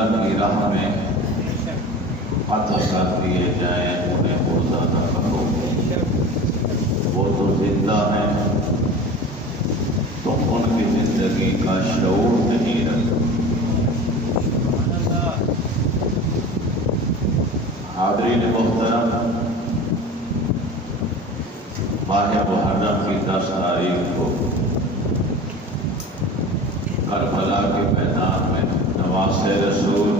اللہ کی راہ میں عطا کر دیے جائیں انہیں بہت زیادہ کرو، وہ تو زندہ ہیں، تم ان کی زندگی کا شعور نہیں رکھتے۔ حاضرین محترم، ماہ محرم کی 10 تاریخ کو کربلا کے میدان میں نواسۂ رسول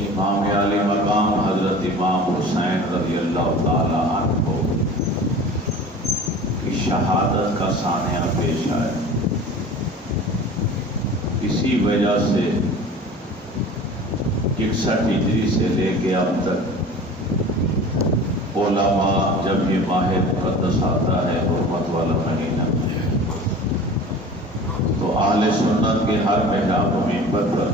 امام علی مقام حضرت امام حسین رضی اللہ تعالی عنہ کی شہادت کا سانحہ پیش آیا۔ اسی وجہ سے 61 ہجری سے لے کے اب تک علماء جب یہ ماہ مقدس آتا ہے حرمت والا مہینہ، تو اہل سنت کے ہر محراب و منبر پر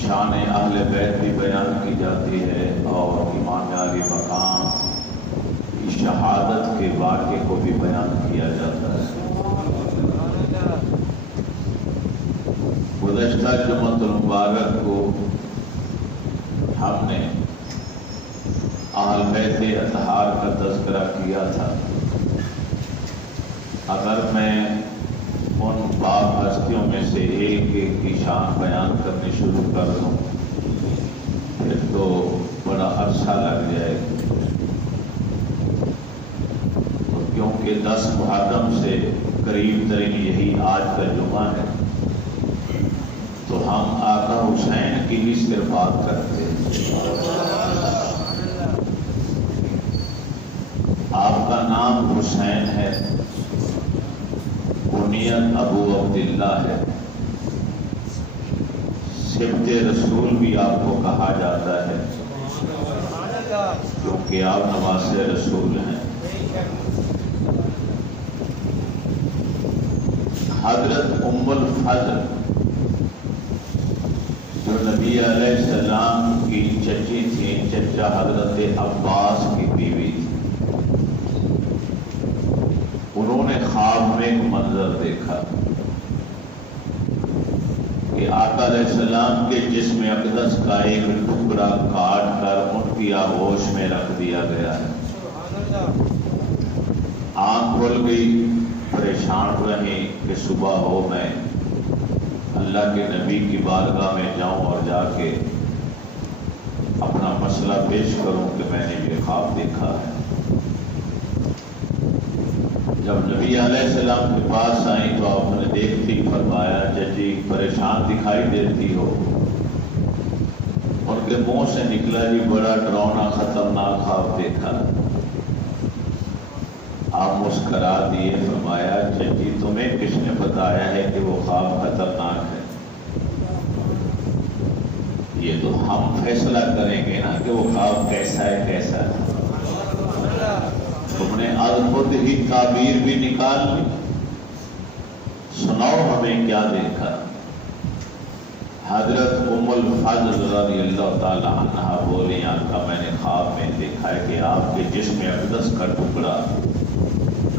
شان اہل بیت بھی بیان کی جاتی ہے اور امام علی مقام کی شہادت کے واقعے کو بھی بیان کیا جاتا ہے۔ گزشتہ جمعۃ المبارک کو ہم نے اہل بیت اطہار کا تذکرہ کیا تھا۔ اگر میں ان باب ہستیوں میں سے ایک ایک کی شان بیان کرنی شروع کر دوں پھر تو بڑا عرصہ لگ جائے گا، کیونکہ 10 محرم سے قریب ترین یہی آج کا جمعہ ہے، تو ہم آقا حسین کی ہی صرف بات کرتے ہیں۔ آپ کا نام حسین ہے، کنیت ابو عبداللہ ہے، سبط رسول بھی آپ کو کہا جاتا ہے کیونکہ آپ نواسۂ رسول ہیں۔ حضرت ام الفضل جو نبی علیہ السلام کی چچی تھی، چچا حضرت عباس کی بیوی تھی، انہوں نے خواب میں ایک منظر دیکھا کہ آقا علیہ السلام کے جسم اقدس کا ایک ٹکڑا کاٹ کر ان کی آغوش میں رکھ دیا گیا ہے۔ آنکھ کھل گئی، پریشان رہی کہ صبح ہو میں اللہ کے نبی کی بارگاہ میں جاؤں اور جا کے اپنا مسئلہ پیش کروں کہ میں نے یہ خواب دیکھا ہے۔ جب نبی علیہ السلام کے پاس آئیں تو آپ نے دیکھتی فرمایا چچی پریشان دکھائی دیتی ہو۔ ان کے منہ سے نکلا جی بڑا ڈراؤنا خطرناک خواب دیکھا۔ آپ مسکرا دیے، فرمایا چچی تمہیں کس نے بتایا ہے کہ وہ خواب خطرناک ہے؟ یہ تو ہم فیصلہ کریں گے نا کہ وہ خواب کیسا ہے کیسا ہے۔ تم نے از خود ہی تعبیر بھی نکال لی، سناؤ ہمیں کیا دیکھا؟ حضرت ام الفضل رضی اللہ تعالی عنہ بولی آقا میں نے خواب میں دیکھا ہے کہ آپ کے جسم اقدس کا ٹکڑا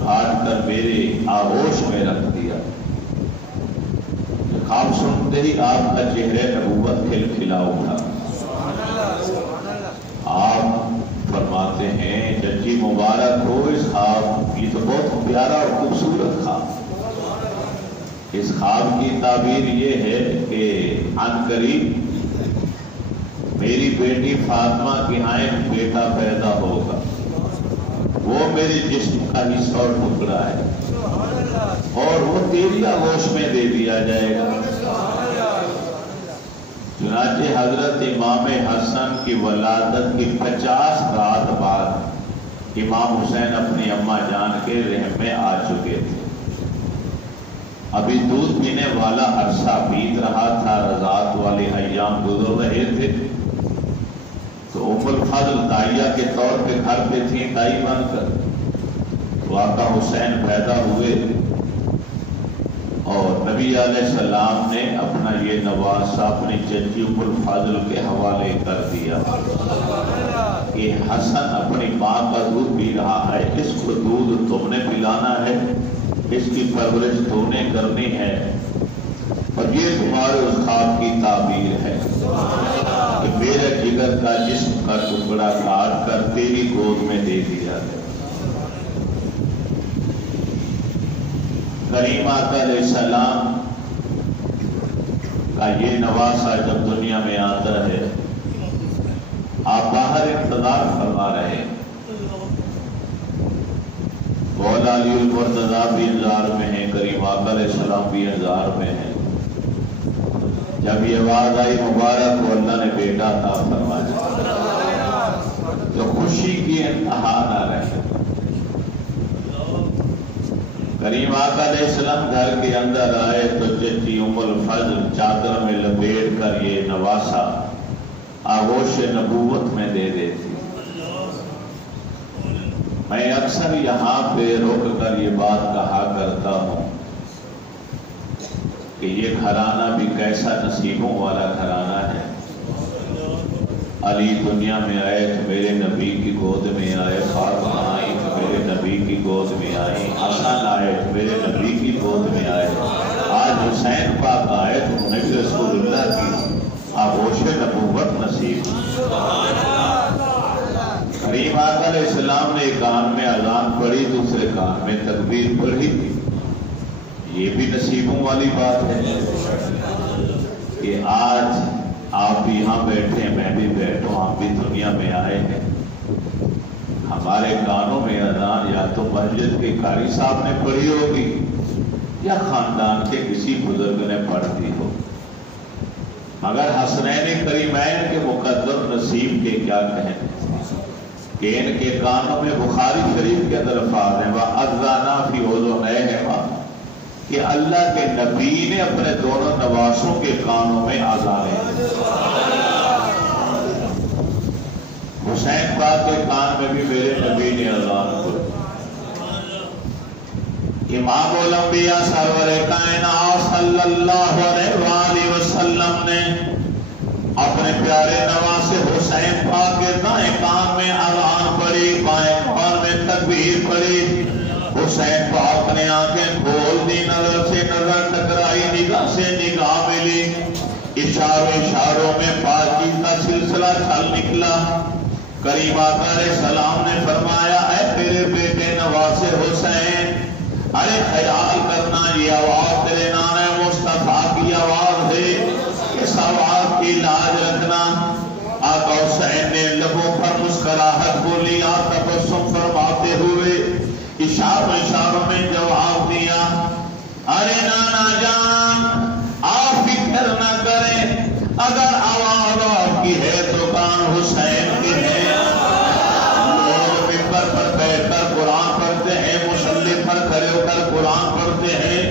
کاٹ کر میرے آغوش میں رکھ دیا۔ خواب سنتے ہی آپ کا چہرہ نبوت کھل کھلا اٹھا۔ آپ فرماتے ہیں چچی مبارک ہو اس خواب، یہ تو بہت پیارا اور خوبصورت خواب۔ اس خواب کی تعبیر یہ ہے کہ عن قریب میری بیٹی فاطمہ کی یہاں ایک بیٹا پیدا ہوگا، وہ میرے جسم کا حصہ اور ٹکڑا ہے اور وہ تیری آغوش میں دے دیا جائے گا۔ چنانچہ حضرت امام حسن کی ولادت کی 50 رات بعد امام حسین اپنی اماں جان کے رحم میں آ چکے تھے۔ ابھی دودھ پینے والا عرصہ بیت رہا تھا، رضاعت والے ایام گزر رہے تھے، تو ام الفضل دائیہ کے طور پہ گھر پہ تھیں دائی بن کر، تو آقا حسین پیدا ہوئے اور نبی علیہ السلام نے اپنا یہ نواسہ اپنی چچی ام الفضل کے حوالے کر دیا کہ حسن اپنی ماں کا دودھ پی رہا ہے، اس کو دودھ تم نے پلانا ہے، اس کی پرورش تو نے کرنی ہے۔ اور یہ تمہارے اس خواب کی تعبیر ہے کہ میرے جگر کا جسم کا ٹکڑا کاٹ کر تیری گود میں دے دیا گیا۔ کریم آقا علیہ السلام کا یہ نواسہ جب دنیا میں آتا ہے، آپ باہر انتظار فرما رہے ہیں، مولا علی المرتضیٰ بھی انتظار میں ہیں، کریم آقا علیہ السلام بھی انتظار میں ہیں۔ جب یہ آواز آئی مبارک کو اللہ نے بیٹا عطا فرمایا تو خوشی کی انتہا نہ رہے۔ کریم آقا علیہ السلام گھر کے اندر آئے تو چچی ام الفضل چادر میں لپیٹ کر یہ نواسا آغوش نبوت میں دے دیتی۔ میں اکثر یہاں پہ رک کر یہ بات کہا کرتا ہوں کہ یہ گھرانہ بھی کیسا نصیبوں والا گھرانہ ہے۔ علی دنیا میں آئے تو میرے نبی کی گود میں آئے، فاطمہ آئی تو میرے نبی کی گود میں آئی، حسن آئے تو میرے نبی کی گود میں آئے، آج حسین پاک آئے تو نبی رسول اللہ کی آغوش نبوت نصیب۔ کریم آقا علیہ السلام نے ایک کان میں اذان پڑھی، دوسرے کان میں تکبیر پڑھی تھی۔ یہ بھی نصیبوں والی بات ہے کہ آج آپ بھی یہاں بیٹھے ہیں، میں بھی بیٹھوں، آپ بھی دنیا میں آئے ہیں۔ ہمارے کانوں میں اذان یا تو مسجد کے قاری صاحب نے پڑھی ہوگی یا خاندان کے کسی بزرگ نے پڑھ دی ہو، مگر حسنین کریمین کے مقدر نصیب کے کیا کہیں کہ ان کے کانوں میں بخاری شریف کے اندر الفاظ ہیں وَأَذَّنَا فِي أُذُنَيْهِمَا کہ اللہ کے نبی نے اپنے دونوں نواسوں کے کانوں میں اذانیں۔ حسین پاک کے کان میں بھی میرے نبی نے اذان پڑھی۔ امام الانبیاء سرور کائنات صلی اللہ علیہ وآلہ وسلم نے اپنے پیارے نواسے حسین پاک کے دائیں کان میں اذان پڑھی، بائیں کان میں تکبیر پڑھی۔ حسین پاک نے آنکھیں کھول دی، نظر سے نظر ٹکرائی، نگاہ سے نگاہ ملی، اشاروں میں بات چیت کا سلسلہ چل نکلا۔ کریم آقا علیہ السلام نے فرمایا اے تیرے بیٹے نواسے حسین، ارے خیال کرنا یہ آواز تیرے نانا مصطفیٰ کی آواز ہے، اس آواز کی لاج رکھنا۔ آقا حسین نے لبوں پر مسکراہٹ بولی، تبسم فرماتے ہوئے اشاروں میں جواب دیا، ارے نانا جان آپ فکر نہ کریں، اگر آواز آپ کی ہے تو کان حسین کے ہیں۔ لوگ ممبر پر بیٹھ کر قرآن پڑھتے ہیں، مصلی پر کھڑے ہو کر قرآن پڑھتے ہیں،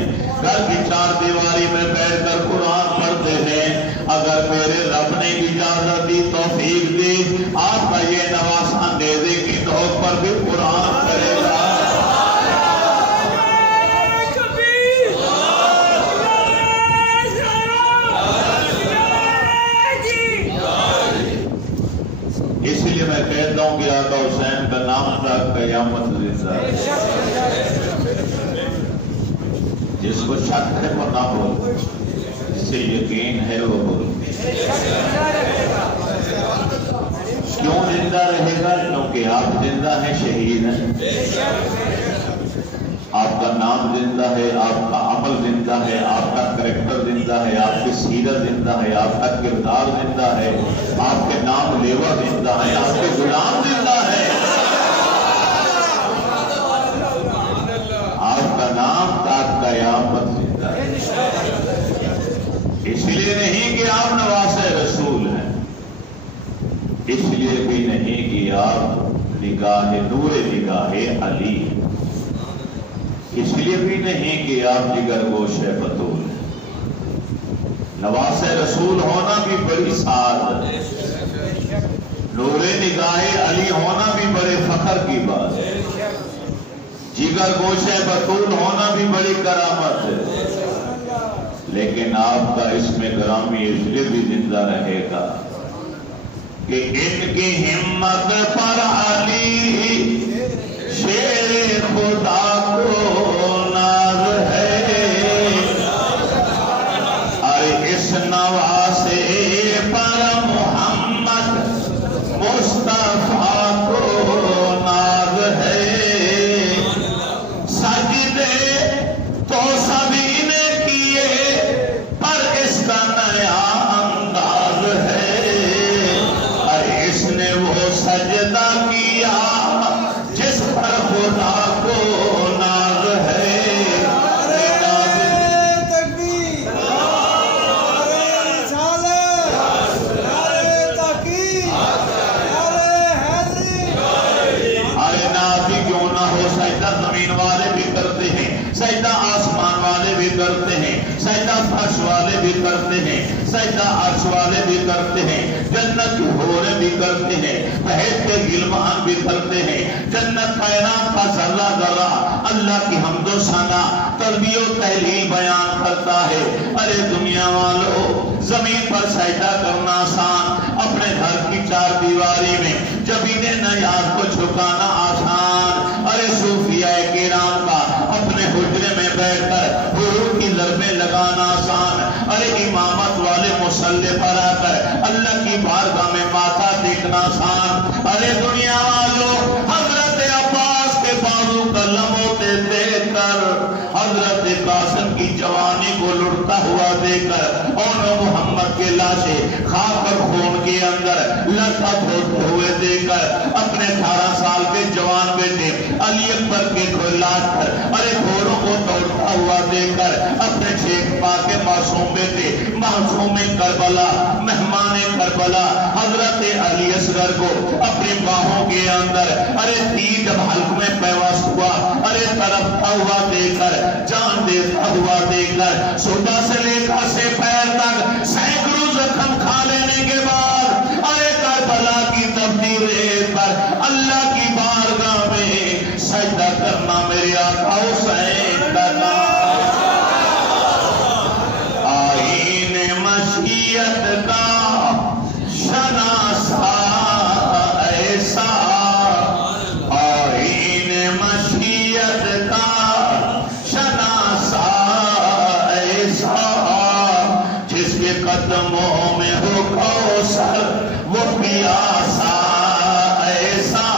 گھر کی چار دیواری میں بیٹھ کر قرآن پڑھتے ہیں، اگر میرے رب نے اجازت دی، توفیق دی، آپ کا یہ نواسا نیزے کی نوک پر بھی قرآن کرے گا۔ اس لیے میں کہتا ہوں کہ آقا حسین کا نام تک قیامت زندہ ہے۔ جس کو شک ہے وہ نہ بول، جس سے یقین ہے وہ بول۔ کیوں زندہ رہے گا؟ کیونکہ آپ زندہ ہیں، شہید ہیں، آپ کا نام زندہ ہے، آپ کا عمل زندہ ہے، آپ کا کریکٹر زندہ ہے، آپ کی سیرت زندہ ہے، آپ کا کردار زندہ ہے، آپ کے نام لیوا زندہ ہے، آپ کے غلام زندہ ہے، آپ کا نام تا قیامت زندہ ہے۔ اس لیے نہیں کہ آپ نواسے رسول ہیں، اس لیے بھی نہیں کہ آپ نگاہ نور نگاہ علی، اس لیے بھی نہیں کہ آپ جگر گوش بطول ہیں۔ نواس رسول ہونا بھی بڑی سعادت ہے، نور نگاہ علی ہونا بھی بڑے فخر کی بات ہے، جگر گوش بطول ہونا بھی بڑی کرامت ہے، لیکن آپ کا اس میں گرامی اس لیے بھی زندہ رہے گا کہ ان کی ہمت پر علی شیر خدا کو ناز ہے، سجدہ آسمان والے بھی کرتے ہیں، سجدہ فرش والے بھی کرتے ہیں، سجدہ عرش والے بھی کرتے ہیں، جنت کی حوریں بھی کرتے ہیں، بہشت کے غلمان بھی کرتے ہیں، جنت کائنات کا ذرہ ذرہ اللہ کی حمد و ثنا تسبیح و تہلیل بیان کرتا ہے۔ ارے دنیا والوں، زمین پر سجدہ کرنا آسان، اپنے گھر کی چار دیواری میں جبین نیاز کو جھکانا آسان، ارے صوفیاء کرام کا اپنے حجرے میں بیٹھ کر حضور کی ضربیں لگانا آسان، ارے امامت والے مصلی پر آ کر اللہ کی بارگاہ میں ماتھا ٹیکنا آسان۔ ارے دنیا والوں، حضرت عباس کے بازو قلم ہوتے دیکھ کر، حضرت قاسم کی جوانی کو لڑتا ہوا دیکھ کر، اور محمد کے لاشیں خاک اور خون کے اندر لطف ہوتے ہوئے دیکھ کر، اپنے 18 سال کے جوان بیٹے علی اکبر کے لاش پر ارے گھوڑوں کو دوڑتا ہوا دیکھ کر، اپنے 6 ماہ کے معصوم بیٹے معصوم کربلا، مہمان کربلا حضرت علی اصغر کو اپنی باہوں کے اندر ارے تیر جب حلق میں پیوست ہوا، ارے تڑپتا ہوا دیکھ کر، جان دیتا ہوا دیکھ کر، صبح سے لے کر سے پیر تک سینکڑوں زخم کھا لینے کے بعد ارے کربلا کی تفسیر پر اللہ کی بارگاہ میں سجدہ کرنا میرے آقا حسین کا کام۔ آئین مشیت کا شناسا ایسا، آئین مشیت کا شناسا ایسا، جس کے قدموں میں ہو کوثر وہ پیاسا ایسا،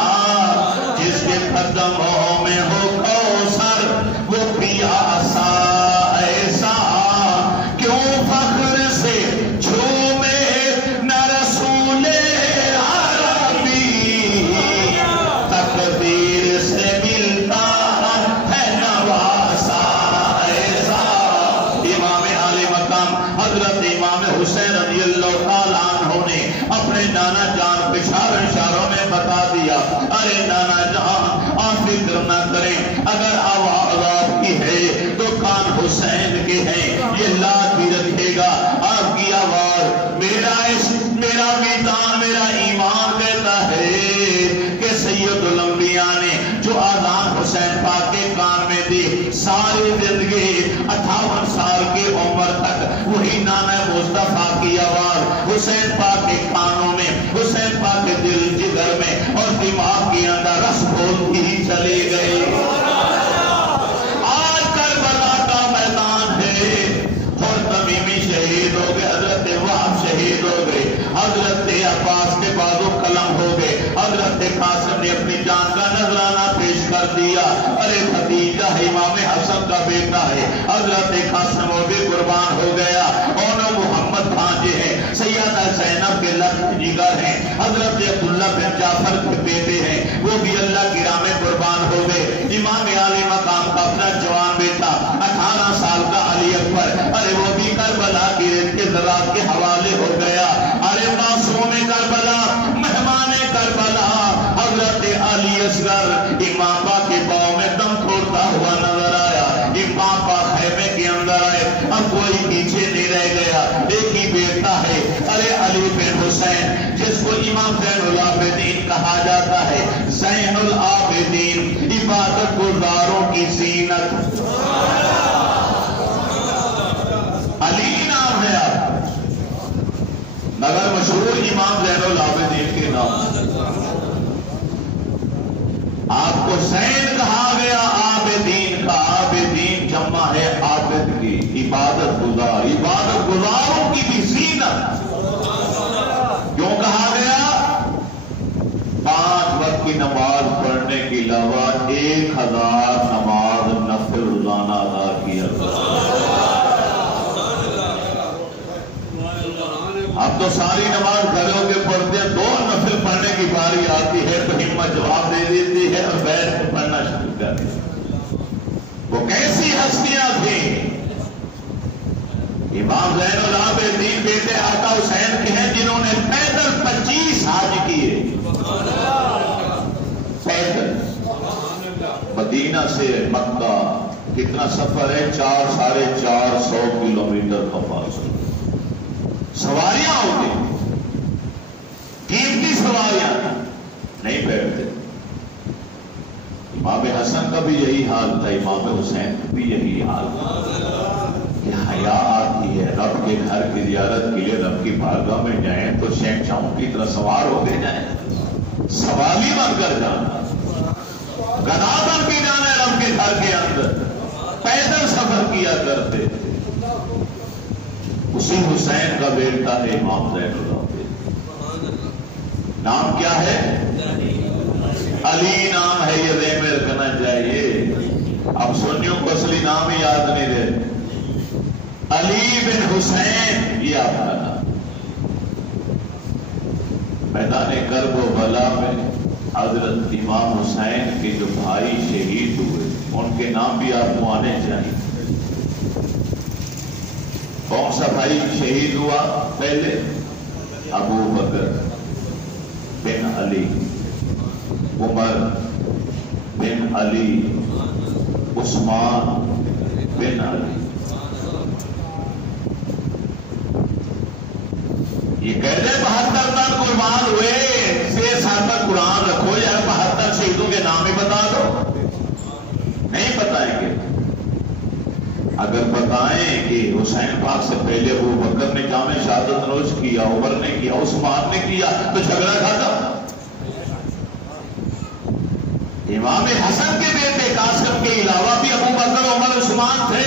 جس کے قدموں میں ہو کوثر وہ پیاسا ایسا، کیوں فخر سے جھومے نہ رسول عربی، تقدیر سے ملتا ہے نواسا ایسا۔ امام عالی مقام حضرت امام حسین رضی اللہ تعالیٰ عنہ نے اپنے نانا جان بشار اشاروں میں بتا دیا، ارے نانا جان آپ فکر نہ کریں، اگر آواز آپ کی ہے تو کان حسین کے ہیں، یہ لات بھی رکھے گا آپ کی آواز۔ میرا میدان میرا ایمان کہتا ہے کہ سید الانبیاء نے جو آذان حسین پاک کے کان میں دی، ساری زندگی 58 سال کی عمر تک وہی نانا مصطفیٰ کی آواز حسین پاک کے کانوں میں، حسین پاک کے دل جگر میں اور دماغ کے اندر رس بولتی ہی چلے گئے۔ آج کربلا کا میدان ہے، اور تمیمی شہید ہو گئے، حضرت وہب شہید ہو گئے، حضرت عباس کے بازو قلم ہو گئے، حضرت قاسم نے اپنی جان کا نذرانہ پیش کر دیا، ارے بھتیجا ہے امام حسن کا بیٹا ہے، حضرت قاسم وہ بھی قربان ہو گیا، اور محمد بھانجے ہیں، سیدہ زینب کے لفظ جگر ہیں، حضرت عبداللہ بن جعفر کے بیٹے ہیں، وہ بھی اللہ کی راہ میں قربان ہو گئے۔ امام عالی مقام کا اپنا جوان بیٹا 18 سال کا علی اکبر، ارے وہ بھی کربلا کی ریت کے ذرات کے حوالے ہو گیا۔ ارے معصوم کربلا، مہمان کربلا حضرت علی اصغر امام پاک کے پاؤں میں دم توڑتا ہوا نظر آیا۔ امام پاک خیمے کے اندر آئے، اب کوئی پیچھے نہیں رہ گیا، ایک ہی بیٹا ہے، ارے علی بن حسین، جس کو امام زین العابدین کہا جاتا ہے، زین العابدین، عبادت گزاروں کی زینت، علی نام ہے آپ، مگر مشہور امام زین العابدین کے نام، آپ کو زین کہا گیا عابدین کا، عابدین جمع ہے عابد کی، عبادت گزار، عبادت گزاروں کی بھی زینت۔ کیوں کہا گیا؟ 5 وقت کی نماز پڑھنے کے علاوہ 1000 نماز نفل روزانہ ادا کیا کرتا۔ اب تو ساری نماز گھروں کے پڑھتے ہیں، 2 نفل پڑھنے کی باری آتی ہے تو ہمت جواب دے دیتی ہے اور بیٹھ کے پڑھنا شروع کر دیا۔ وہ کیسی ہستیاں تھیں؟ امام زین العابدین بیٹے آقا حسین کے ہیں، جنہوں نے پیدل 25 حج کیے، پیدل مدینہ سے مکہ، کتنا سفر ہے؟ 400-450 کلومیٹر کا فاصلہ، سواریاں ہوتی، قیمتی سواریاں نہیں بیٹھتے۔ امام حسن کا بھی یہی حال تھا، امام حسین کا بھی یہی حال تھا کہ حیا آتی ہے رب کے گھر کی زیارت کے لیے، رب کی بارگاہ میں جائیں تو شہنشاہوں کی طرح سوار ہو کے جائیں، سوالی بن کر جانا، گدا بن کے جانا ہے رب کے گھر کے اندر، پیدل سفر کیا کرتے تھے۔ اسی حسین کا بیٹا ہے امام زین العابدین، نام کیا ہے؟ علی نام ہے، یہ ذہن میں رکھنا چاہیے۔ اب سنیوں کو اصلی نام ہی یاد نہیں رہتے، علی بن حسین یہ آپ کا نام۔ میدان کرب و بلا میں حضرت امام حسین کے جو بھائی شہید ہوئے ان کے نام بھی آپ کو آنے چاہیے۔ کون سا بھائی شہید ہوا پہلے؟ ابو بکر بن علی، عمر بن علی، عثمان بن علی۔ یہ کہتے ہیں 72 تن قربان ہوئے، سے ساتھ قرآن رکھو یار، 72 شہیدوں کے نام ہی بتا دو، نہیں بتائیں گے۔ اگر بتائیں کہ حسین پاک سے پہلے ابو بکر نے جامع شہادت نوش کیا، عمر نے کیا، عثمان نے کیا، تو جھگڑا کھاتا۔ امام حسن کے بیٹے قاسم کے علاوہ بھی ابو بکر، عمر، عثمان تھے،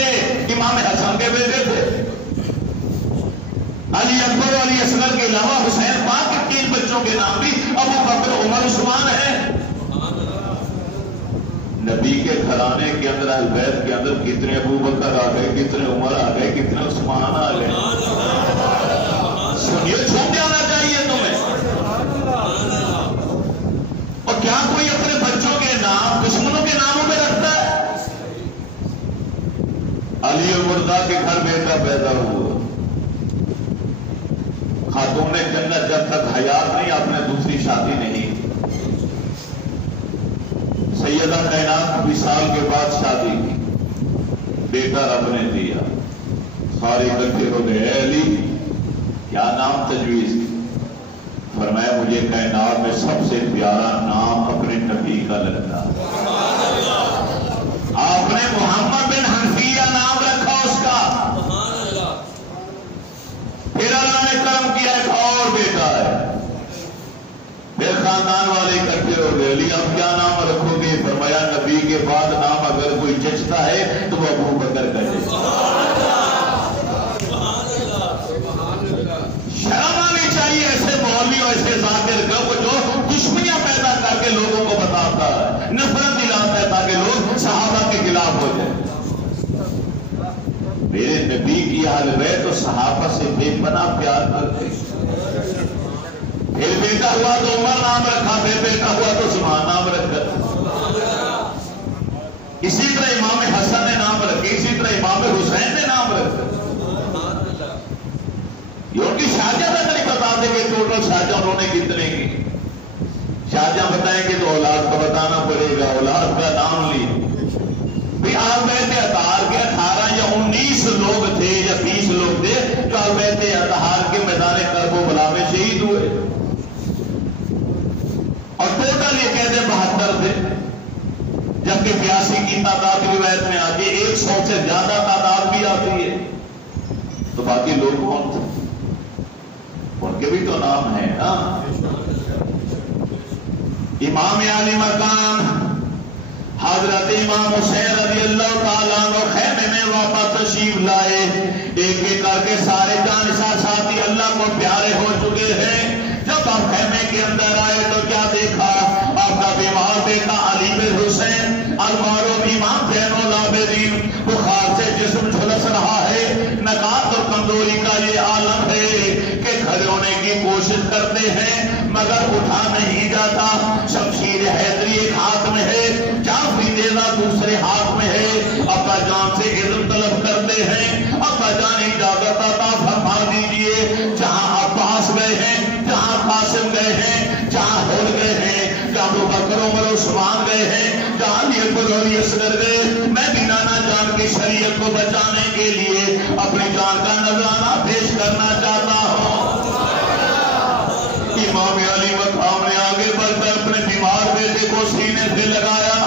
امام حسن کے بیٹے تھے۔ علی اکبر و علی اصغر کے علاوہ حسین پاک کے 3 بچوں کے نام بھی ابو بکر، عمر، عثمان ہیں۔ نبی کے گھرانے کے اندر، اہل بیت کے اندر کتنے ابو بکر آ گئے، کتنے عمر آ گئے، کتنے عثمان آ گئے۔ سنیے، چھوٹ جانا چاہیے تمہیں۔ اور کیا کوئی اپنے بچوں کے نام دشمنوں کے ناموں میں رکھتا ہے؟ علی المردا کے گھر بیٹا پیدا ہوا، خاتون جنت جب تک حیات نہیں، آپ نے دوسری شادی نہیں۔ سیدہ کائنات 20 سال کے بعد شادی کی، بیٹا رب نے دیا، سارے اکٹھے ہو گئے، اے علی کیا نام تجویز؟ فرمایا مجھے کائنات میں سب سے پیارا نام اپنے نبی کا لگتا۔ آپ نے محمد بن حنفیہ نام رکھا اس کا۔ پھر اللہ نے کرم کیا، ایک اور بیٹا ہے، پھر خاندان والے اکٹھے ہو گئے، علی اب کیا نام رکھو گے؟ فرمایا نبی کے بعد نام اگر کوئی جچتا ہے تو وہ ابو بکر کا جچتا۔ شرم آنی چاہیے ایسے مولوی اور ایسے ذاکر کو جو دشمنیاں پیدا کر کے لوگوں کو بتاتا ہے، نفرت دلاتا ہے تاکہ لوگ صحابہ کے خلاف ہو جائیں۔ میرے نبی کی اہل بیت تو صحابہ سے بے پناہ پیار کرتے، پھر بیٹا ہوا تو عمر نام رکھا، پھر بیٹا ہوا تو عثمان نام رکھا۔ اسی طرح امام حسن نے نام رکھے، اسی طرح امام حسین نے نام رکھا۔ یہ ان کی شادیاں تک نہیں بتاتے کہ ٹوٹل شادیاں انہوں نے کتنے کی۔ شادیاں بتائیں گے تو اولاد کو بتانا پڑے گا، اولاد کا نام لی بھی آل بیت اطہار کے 18 یا 19 لوگ تھے یا 20 لوگ تھے جو آل بیت اطہار کے میدان کرب و بلا میں شہید ہوئے، اور ٹوٹل یہ کہتے 72 تھے، جبکہ 82 کی تعداد روایت میں آتی ہے، 100 سے زیادہ تعداد بھی آتی ہے۔ تو باقی لوگ کون تھے؟ ان کے بھی تو نام ہیں نا۔ امام علی مقام حضرت امام حسین رضی اللہ تعالیٰ عنہ خیمے میں واپس تشریف لائے، ایک ایک کر کے سارے جانشاہ ساتھی اللہ کو پیارے ہو چکے ہیں۔ جب آپ خیمے کے اندر آئے تو کیا دیکھا؟ آپ کا بیمار بیٹا علی بن حسین المعروف امام زین العابدین بخار سے جسم جھلس رہا ہے، نکات اور کمزوری کا یہ عالم ہے کہ کھڑے ہونے کی کوشش کرتے ہیں مگر اٹھا نہیں جاتا۔ شمشیر حیدری ایک ہاتھ میں ہے، جعفری نیزہ دوسرے ہاتھ میں ہے۔ ابا جان سے اذن طلب کرتے ہیں، ابا جان اجازت عطا فرما دیجئے، جہاں عباس گئے ہیں، جہاں قاسم گئے ہیں، جہاں ہور گئے ہیں، جہاں ابو بکر عمر عثمان گئے ہیں، جہاں علی اکبر علی اصغر گئے، میں بھی نانا جان کی شریعت کو بچانے کے لیے اپنی جان کا نذرانہ پیش کرنا چاہتا ہوں۔ امام علی مقام نے آگے بڑھ کر اپنے بیمار بیٹے کو سینے سے لگایا،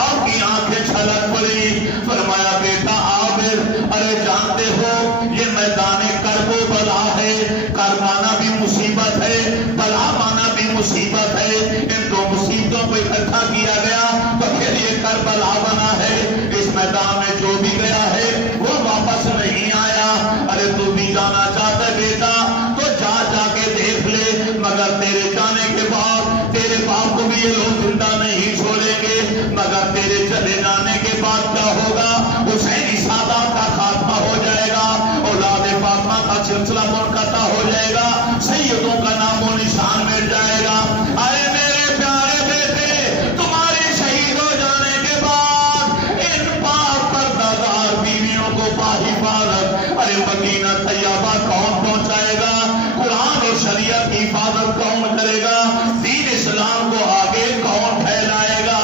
آپ کی آنکھیں چھلک پڑی، فرمایا بیٹا عابر، ارے جانتے ہو یہ میدان کرب و بلا ہے، کرب مانا بھی مصیبت ہے، بلا مانا بھی مصیبت ہے، ان دو مصیبتوں کو اکٹھا کیا گیا تو پھر یہ کربلا بنا ہے۔ اس میدان میں جو بھی گیا ہے وہ واپس نہیں آیا۔ ارے تو بھی جانا چاہتا ہے بیٹا تو جا کے دیکھ لے، مگر تیرے جانے کے بعد تیرے باپ کو بھی یہ لوگ زندہ نہیں چھوڑیں گے، مگر تیرے چلے جانے کے بعد کیا ہوگا؟ حسین سادات کا خاتمہ ہو جائے گا، اولاد فاطمہ کا سلسلہ منقطع ہو جائے گا، سیدوں کا نام و نشان مٹ جائے گا۔ ارے میرے پیارے بیٹے، تمہارے شہید ہو جانے کے بعد ان پاک پردہ بیویوں کو باحفاظت ارے مدینہ طیبہ کون پہنچائے گا؟ قرآن اور شریعت کی حفاظت کون کرے گا؟ دین اسلام کو آگے کون پھیلائے گا؟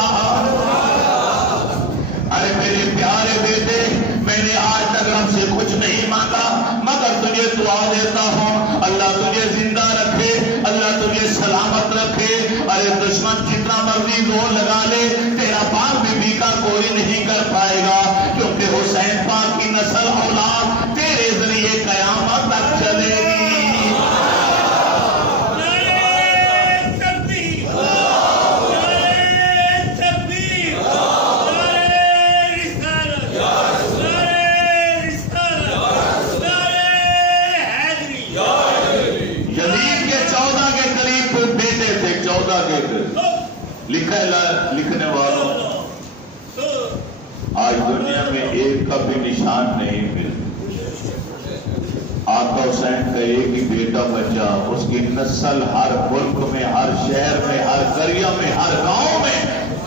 ارے میرے پیارے بیٹے، میں نے آج تک رب سے کچھ نہیں مانگا، مگر تجھے دعا دیتا ہوں اللہ تجھے زندہ رکھے، اللہ تجھے سلامت رکھے۔ ارے دشمن جتنا مرضی زور لگا لے، تیرا پاک بی بی کا کوئی نہیں کر پائے گا، کیونکہ حسین پاک کی نسل اولاد تیرے ذریعے قیامت تک چلے گی۔ لکھنے والوں آج دنیا میں ایک کا بھی نشان نہیں ملتا۔ آقا حسین کا ایک ہی بیٹا بچا، اس کی نسل ہر ملک میں، ہر شہر میں، ہر قریہ میں، ہر گاؤں میں،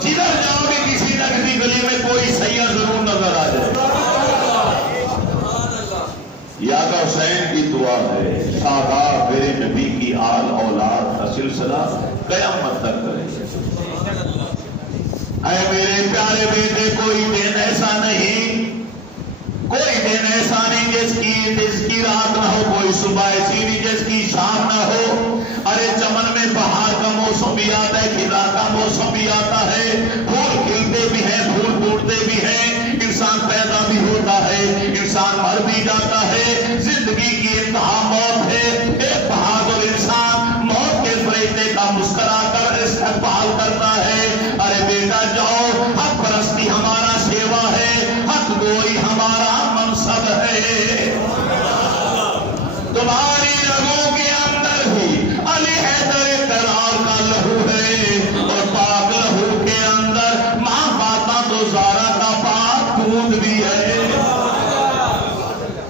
جدھر جاؤ گے کسی نہ کسی گلی میں کوئی سیاح ضرور نظر آ جائے۔ یہ آقا حسین کی دعا ہے، شاداب میرے نبی کی آل اولاد کا سلسلہ قیامت تک کرے۔ اے میرے پیارے بیٹے، کوئی دن ایسا نہیں، کوئی دن ایسا نہیں جس کی رات نہ ہو، کوئی صبح ایسی نہیں جس کی شام نہ ہو۔ ارے چمن میں بہار کا موسم بھی آتا ہے، خزاں کا موسم بھی آتا ہے، پھول کھلتے بھی ہیں، پھول پھوٹتے بھی ہیں، انسان پیدا بھی ہوتا ہے، انسان مر بھی جاتا ہے، زندگی کی انتہا موت ہے۔ ایک بہادر انسان موت کے فرشتے کا مسکرا کر استقبال کرتا ہے۔ ارے بیٹا جاؤ، حق پرستی ہمارا سیوا ہے، حق گوئی ہمارا منصب ہے۔ تمہاری رگوں کے اندر ہی علی حیدر کرار کا لہو ہے، اور پاک لہو کے اندر ماں فاطمہ تو زہرا کا پاک خون بھی ہے۔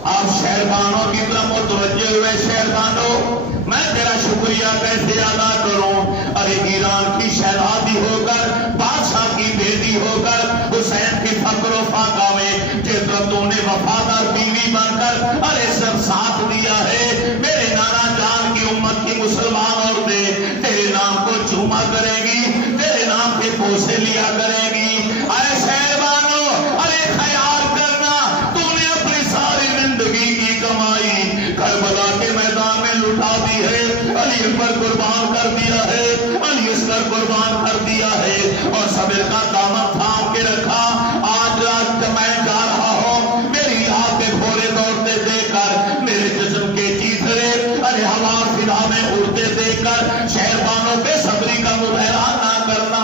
آپ شہربانوں کی طرف متوجہ ہوئے، شہربانوں میں تیرا شکریہ کیسے ادا کروں؟ ارے ایران کی شہزادی ہو کر، بادشاہ کی بیٹی ہو کر، حسین کی فخر و فاقہ میں جس طرح تو نے وفادار بیوی بن کر ارے سب ساتھ دیا ہے، میرے نانا جان کی امت کی مسلمان عورتیں تیرے نام کو چوما کریں گی، تیرے نام کے بوسے لیا کریں گی۔ اے شہربانوں، ارے خیال کرنا، تو نے اپنی ساری زندگی کی کمائی کربلا کے میدان میں لٹا دی ہے، علی پر قربان کر دیا ہے، علی اس پر قربان کر دیا ہے، اور صبر کا دامن تھام کے رکھا۔ آج رات میں جا رہا ہوں، میری آنکھ کے گھوڑے دوڑتے دیکھ کر، میرے جسم کے چیتھڑے ارے ہوا فضا میں اڑتے دیکھ کر شہربانوں بے صبری کا مظاہرہ نہ کرنا۔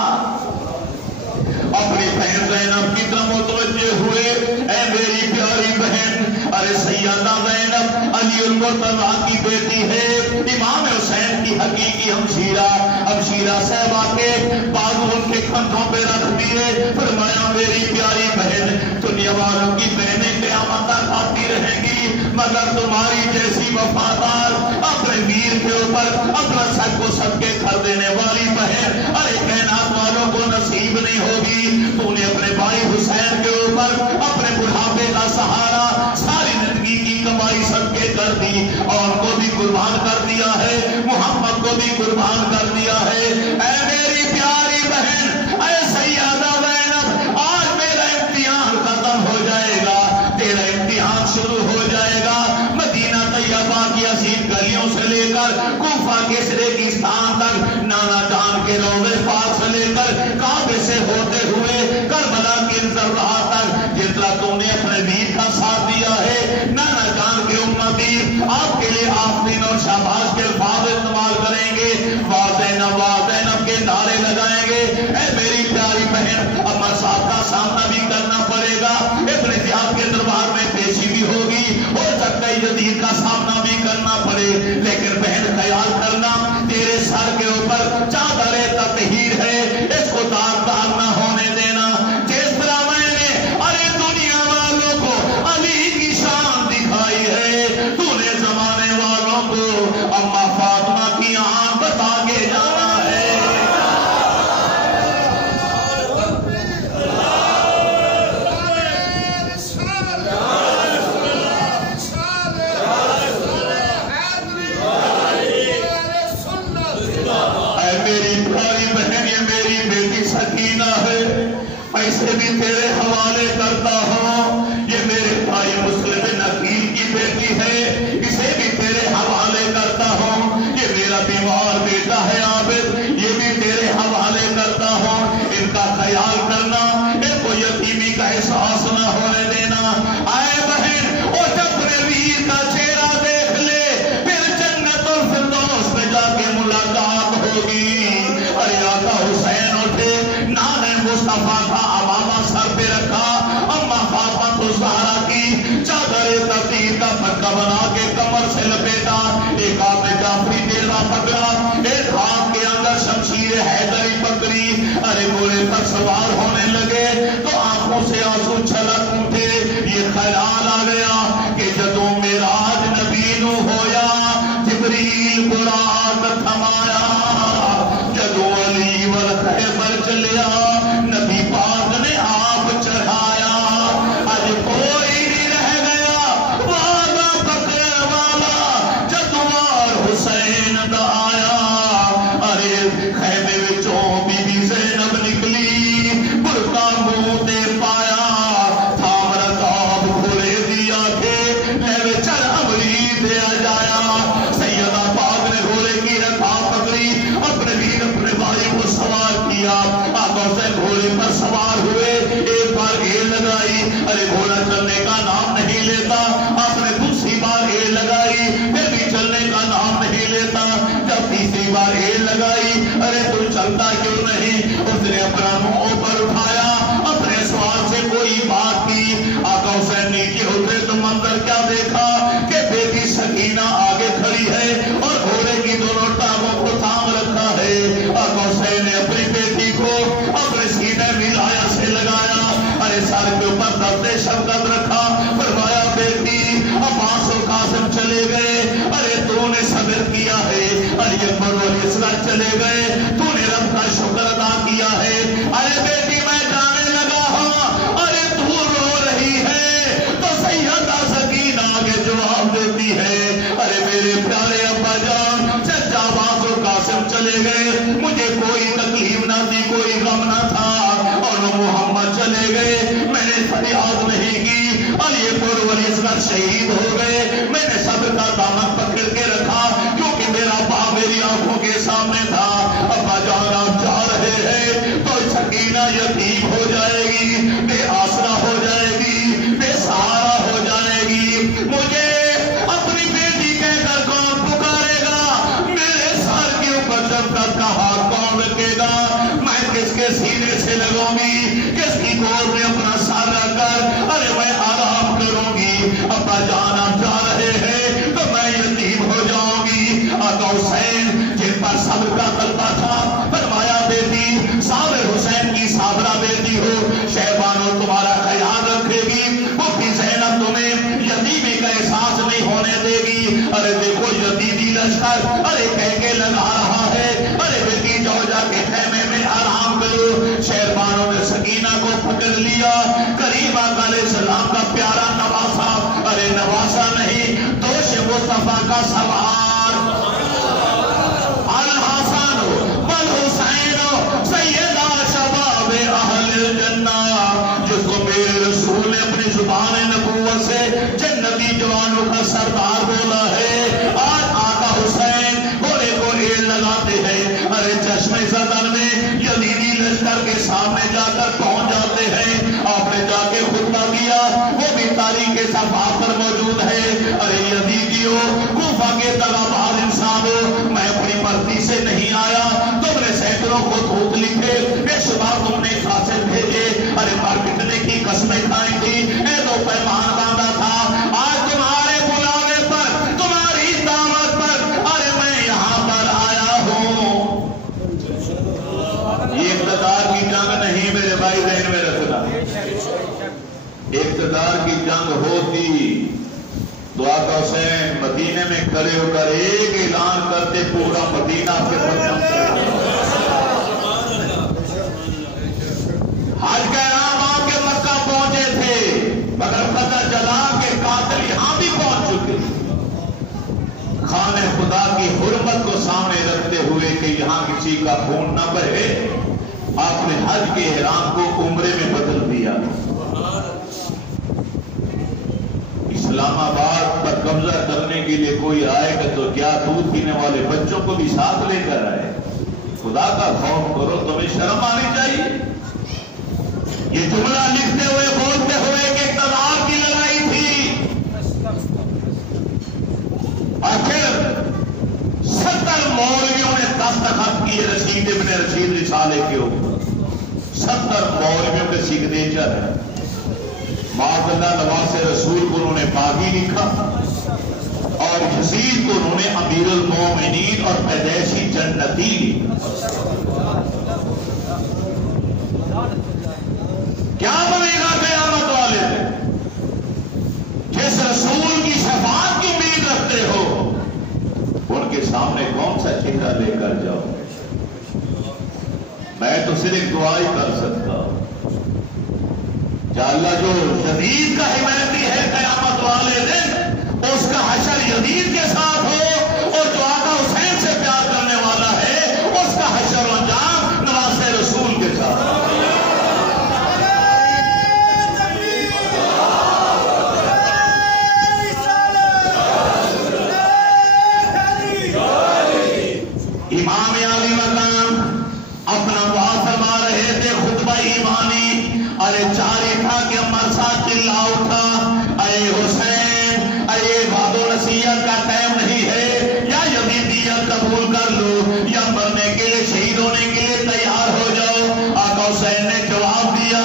اپنی بہن زینب کی طرف متوجہ ہوئے، اے میری پیاری بہن، ارے سیدہ زینب علی المرتضیٰ کی بیٹی ہے، امام حسین کی حقیقی ہمشیرہ صاحبہ کے بازو ان کے کندھوں پہ رکھ دیے، فرمایا میری پیاری بہن، دنیا والوں کی بہنیں قیامت تک آتی رہیں گی، مگر تمہاری جیسی وفادار، اپنے ویر کے اوپر اپنا سب کو سب کے کر دینے والی بہن ارے کائنات والوں کو نصیب نہیں ہوگی۔ تو نے اپنے بھائی حسین کے اوپر اپنے بڑھاپے کا سہارا، ساری زندگی کی کمائی سب کے کر دی، اور ان کو بھی قربان کر دیا ہے، محمد کو بھی قربان کر دیا ہے۔ اے میری پیاری بہن، اے سیدہ زینب، آج میرا امتحان ختم ہو جائے گا، یزید گلیوں سے لے کر کوفہ کے ریگستان تک، نانا جان کے روضے پاک سے لے کر کعبے سے ہوتے ہوئے کربلا کے زرعہ تک، جتنا تو نے اپنے دین کا ساتھ دیا ہے، نانا جان کے امتی آپ کے لیے آفرین اور شاباش کے الفاظ استعمال کریں گے، واہ کے نعرے لگائیں گے۔ اے میری پیاری بہن، اب صاحب کا سامنا بھی کرنا پڑے گا، ابن زیاد کے دربار میں پیشی بھی ہوگی، ہو سکتا ہے یزید کا سامنا بھی کرنا پڑے، لیکن بہن خیال کرنا تیرے سر کے اوپر چادر تطہیر ہے، اس کو داغ داغ نہ ہونے دینا۔ جس طرح میں نے ارے دنیا والوں کو علی کی شان دکھائی ہے، تو نے زمانے والوں کو اما فاطمہ کی آن بتا کے جانا ہے۔ ایسے بھی تیرے حوالے کرتا ہوں، یہ میرے بھائی مسلم نقیل کی بیٹی ہے، اسے بھی تیرے حوالے کرتا ہوں، یہ میرا بیمار بیٹا ہے عابد، یہ بھی تیرے حوالے کرتا ہوں، ان کا خیال کرنا، ان کو یتیمی کا احساس نہ ہونے دینا۔ آئے بہن، وہ جب اپنے ویر کا چہرہ دیکھ لے، پھر جنت الفردوس میں جا کے ملاقات ہوگی۔ ارے آقا حسین اٹھے، نانے مصطفیٰ کا امامہ سر پہ رکھا، اما فاطمہ الزہرا کی چادر تطہیر کا پٹکا بنا کے کمر سے لپیٹا، ایک ہاتھ میں جعفری نیزہ پکڑا، ایک ہاتھ کے اندر شمشیر حیدری پکڑی۔ ارے گھوڑے پر سوار ہونے لگے تو آنکھوں سے آنسو چھلک اٹھے، یہ خیال آ گیا کہ جدوں معراج نبی نو ہویا، جبریل کو رات تھمایا، جدوں علی والخیبر چلیا، نبی پاک نے آپ چڑھایا، آج کوئی نہیں رہ گیا وعدہ پکڑ والا، جدوار حسین دا آیا۔ ارے خیمے وچوں بی بی زینب نکلی، برقع منہ تے پایا، تھام رکاب کھلے دیا کے لے چڑھ امری دے جایا۔ سیدہ پاک نے گھوڑے کی رکاب پکڑی، اپنے ویر اپنے بھائی کو سوار کیا، آقا سے گھوڑے پر سوار ہوئے، ایک بار ایل لگائی، ارے گھوڑا چلنے کا نام نہیں لیتا، آپ نے دوسری بار ایل لگائی، پھر بھی چلنے کا نام نہیں لیتا، جب تیسری بار ایل لگائی، ارے تو چلتا کیوں نہیں؟ اس نے اپنا منہ اوپر اٹھایا، اپنے سوار سے کوئی بات کی۔ آقا حسین نیچے ہوتے تو منظر کیا دیکھا کہ بیٹی سکینہ آگے کھڑی ہے اور گھوڑے کی دونوں ٹانگوں کو تھام رکھا ہے۔ آقا حسین نے اپنی بیٹی کو اپنے سینے ملایا سے لگایا، ارے سر کے اوپر درد شفقت رکھا، فرمایا بیٹی عباس و قاسم چلے گئے، ارے تو نے صبر کیا ہے، علی اکبر و اسرا چلے گئے، تو نے رب کا شکر ادا کیا ہے، ارے بیٹی میں جانے لگا ہوں، ارے تو رو رہی ہے، تو سیدہ سکینہ آگے جواب دیتی ہے، ارے میرے پیارے ابا جان، چچا عباس و قاسم چلے گئے، مجھے کوئی تکلیف نہ تھی، کوئی غم نہ تھا، اور محمد چلے گئے، میں نے فریاد نہیں کی، علی اکبر و اسرا شہید ہو گئے، میں نے صبر کا دامن پکڑ کے رکھا، کیونکہ میرا باپ میری آنکھوں کے سامنے تھا۔ ابا جان آپ جا رہے ہیں تو سکینہ یتیم ہو جائے گی، بے آسرا ہو جائے گی، بے سہارا ہو جائے گی، مجھے اپنی بیٹی کہہ کر کون پکارے گا؟ میرے سر کے اوپر جب تک کا ہاتھ کون رکھے گا؟ میں کس کے سینے سے لگوں گی؟ کس کی گود میں اپنا سر رکھ کر ارے میں آرام کروں گی؟ ابا جان آپ جا رہے ہیں تو میں یتیم ہو جاؤں گی۔ آقا حسین جن پر صبر کا غلبہ تھا، فرمایا بیٹی صابر حسین کی صابرہ بیٹی ہو، شہبانو تمہارا خیال رکھے گی، مفتی زینب تمہیں یتیمی کا احساس نہیں ہونے دے گی۔ ارے دیکھو یتیمی لشکر ارے کہہ کے لگا رہا ہے، ارے بیٹی جاؤ جا کے خیمے میں آرام کرو۔ شہبانوں نے سکینہ کو پکڑ لیا، کریم آقا علیہ السلام کا پیارا نواسا، ارے نواسا نہیں دوش مصطفیٰ کا سوار، الحسن والحسین سیدہ شباب اہل الجنہ، جس کو میرے رسول نے اپنی زبان نبوت سے جنتی جوانوں کا سردار بولا ہے۔ تاریخ صفحہ پر موجود ہے. ارے یزیدیو کوفہ کے دغاباز انسانوں، میں اپنی مرضی سے نہیں آیا. تم نے سینکڑوں خطوط لکھے، بے شمار تم نے قاصد بھیجے. ارے مر مٹنے کی قسمیں کھائی تھی، اے دو پیمان باندھا تھا. آج تمہارے بلاوے پر، تمہاری دعوت پر، ارے میں یہاں پر آیا ہوں. یہ اقتدار کی جنگ نہیں میرے بھائی، ذہن میں رکھنا. اقتدار کی جنگ ہوتی تو آقا حسین مدینے میں کھڑے ہو کر ایک اعلان کرتے، پورا مدینہ آپ کے پرچم کرے. حج کا احرام آپ کے مکہ پہنچے تھے، مگر پتہ چلا کہ قاتل یہاں بھی پہنچ چکے. خانہ خدا کی حرمت کو سامنے رکھتے ہوئے کہ یہاں کسی کا خون نہ بہے، آپ نے حج کے احرام کو عمرے میں بدل دیا. اسلام آباد پر قبضہ کرنے کے لیے کوئی آئے گا تو کیا دودھ پینے والے بچوں کو بھی ساتھ لے کر آئے. خدا کا خوف کرو، تمہیں شرم آنی چاہیے. یہ جملہ لکھتے ہوئے بولتے ہوئے کہ اقتدار کی لڑائی تھی. آخر 70 مولویوں نے دستخط کیے رشید ابن رشید رسالے کے اوپر. 70 مولویوں کے سگنیچر ہے. معاذ اللہ نواز رسول کو انہوں نے باغی لکھا اور یزید کو انہوں نے امیر المومنین اور پیدائشی جنتی لکھا. کیا بنے گا قیامت والے دن؟ جس رسول کی شفاعت کی امید رکھتے ہو ان کے سامنے کون سا چہرہ لے کر جاؤ؟ میں تو صرف دعا ہی کر سکتا ہوں کہ اللہ جو یزید کا حمایتی ہے قیامت والے دن، اس کا حشر یزید کے ساتھ ہو، اور جو آقا حسین سے پیار کرنے والا ہے اس کا حشر و انجام نواز رسول کے ساتھ. امام علی مقام اپنا دعا فرما رہے تھے، خطبہ ایمانی. ارے چاری تھا کہ عمر صاحب چلا اٹھا، اے حسین، اے وعد و نصیحت کا ٹائم نہیں ہے، یا یزیدیت قبول کر لو یا مرنے کے لیے شہید ہونے کے لیے تیار ہو جاؤ. آقا حسین نے جواب دیا.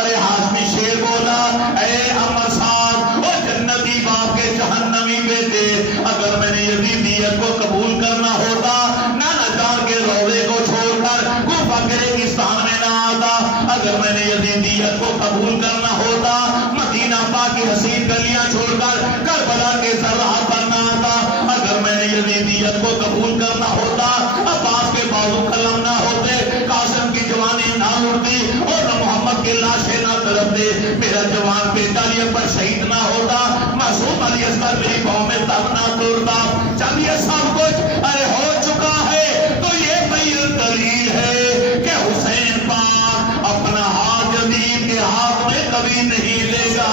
ارے ہاشمی شیر بولا، اے عمر صاحب، وہ جنتی باپ کے جہنمی بیٹے، اگر میں نے یزیدیت کو قبول کرنا ہوتا نانا جان کے روضے کو چھوڑ کر کوفہ کے ریگستان میں نہ آتا. اگر میں نے یزیدیت کو قبول کرنا ہوتا مدینہ پاک کی حسین گلیاں چھوڑ کر کربلا کے سرحد پر نہ آتا. اگر میں نے یزیدیت کو قبول کرنا ہوتا عباس کے بازو قلم نہ ہوتے، قاسم کی جوانی نہ اڑتی اور نہ محمد کی لاشیں نہ تڑپتے، میرا جوان بیٹا یہ پر شہید نہ ہوتا، معصوم علی اصغر میری قوم میں تب نہ توڑتا. جب یہ سب کچھ ارے ہو چکا ہے تو یہ بین دلیل ہے کہ حسین پاک اپنا ہاتھ یزید کے ہاتھ میں کبھی نہیں لے گا.